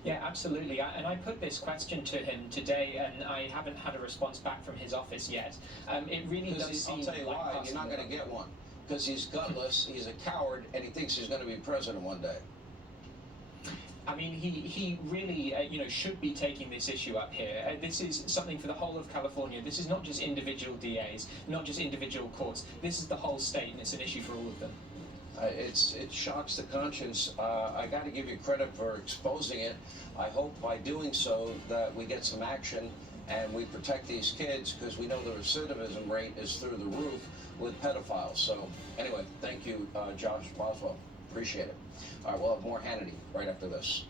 Yeah, absolutely. And I put this question to him today, and I haven't had a response back from his office yet. It really does seem I'll tell you like why, you're not going to get one. Because he's gutless, he's a coward, and he thinks he's going to be president one day. I mean, he really, you know, should be taking this issue up here. This is something for the whole of California. This is not just individual DAs, not just individual courts. This is the whole state, and it's an issue for all of them. It shocks the conscience. I got to give you credit for exposing it. I hope by doing so that we get some action and we protect these kids, because we know the recidivism rate is through the roof with pedophiles. So anyway, thank you, Josh Boswell. Appreciate it. All right, we'll have more Hannity right after this.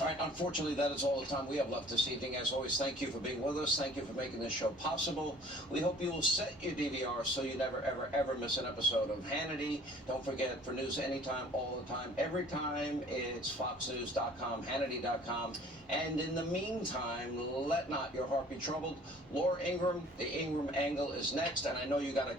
All right, unfortunately, that is all the time we have left this evening. As always, thank you for being with us. Thank you for making this show possible. We hope you will set your DVR so you never, ever, ever miss an episode of Hannity. Don't forget, for news anytime, all the time, every time, it's foxnews.com, Hannity.com. And in the meantime, let not your heart be troubled. Laura Ingraham, the Ingraham Angle is next, and I know you got a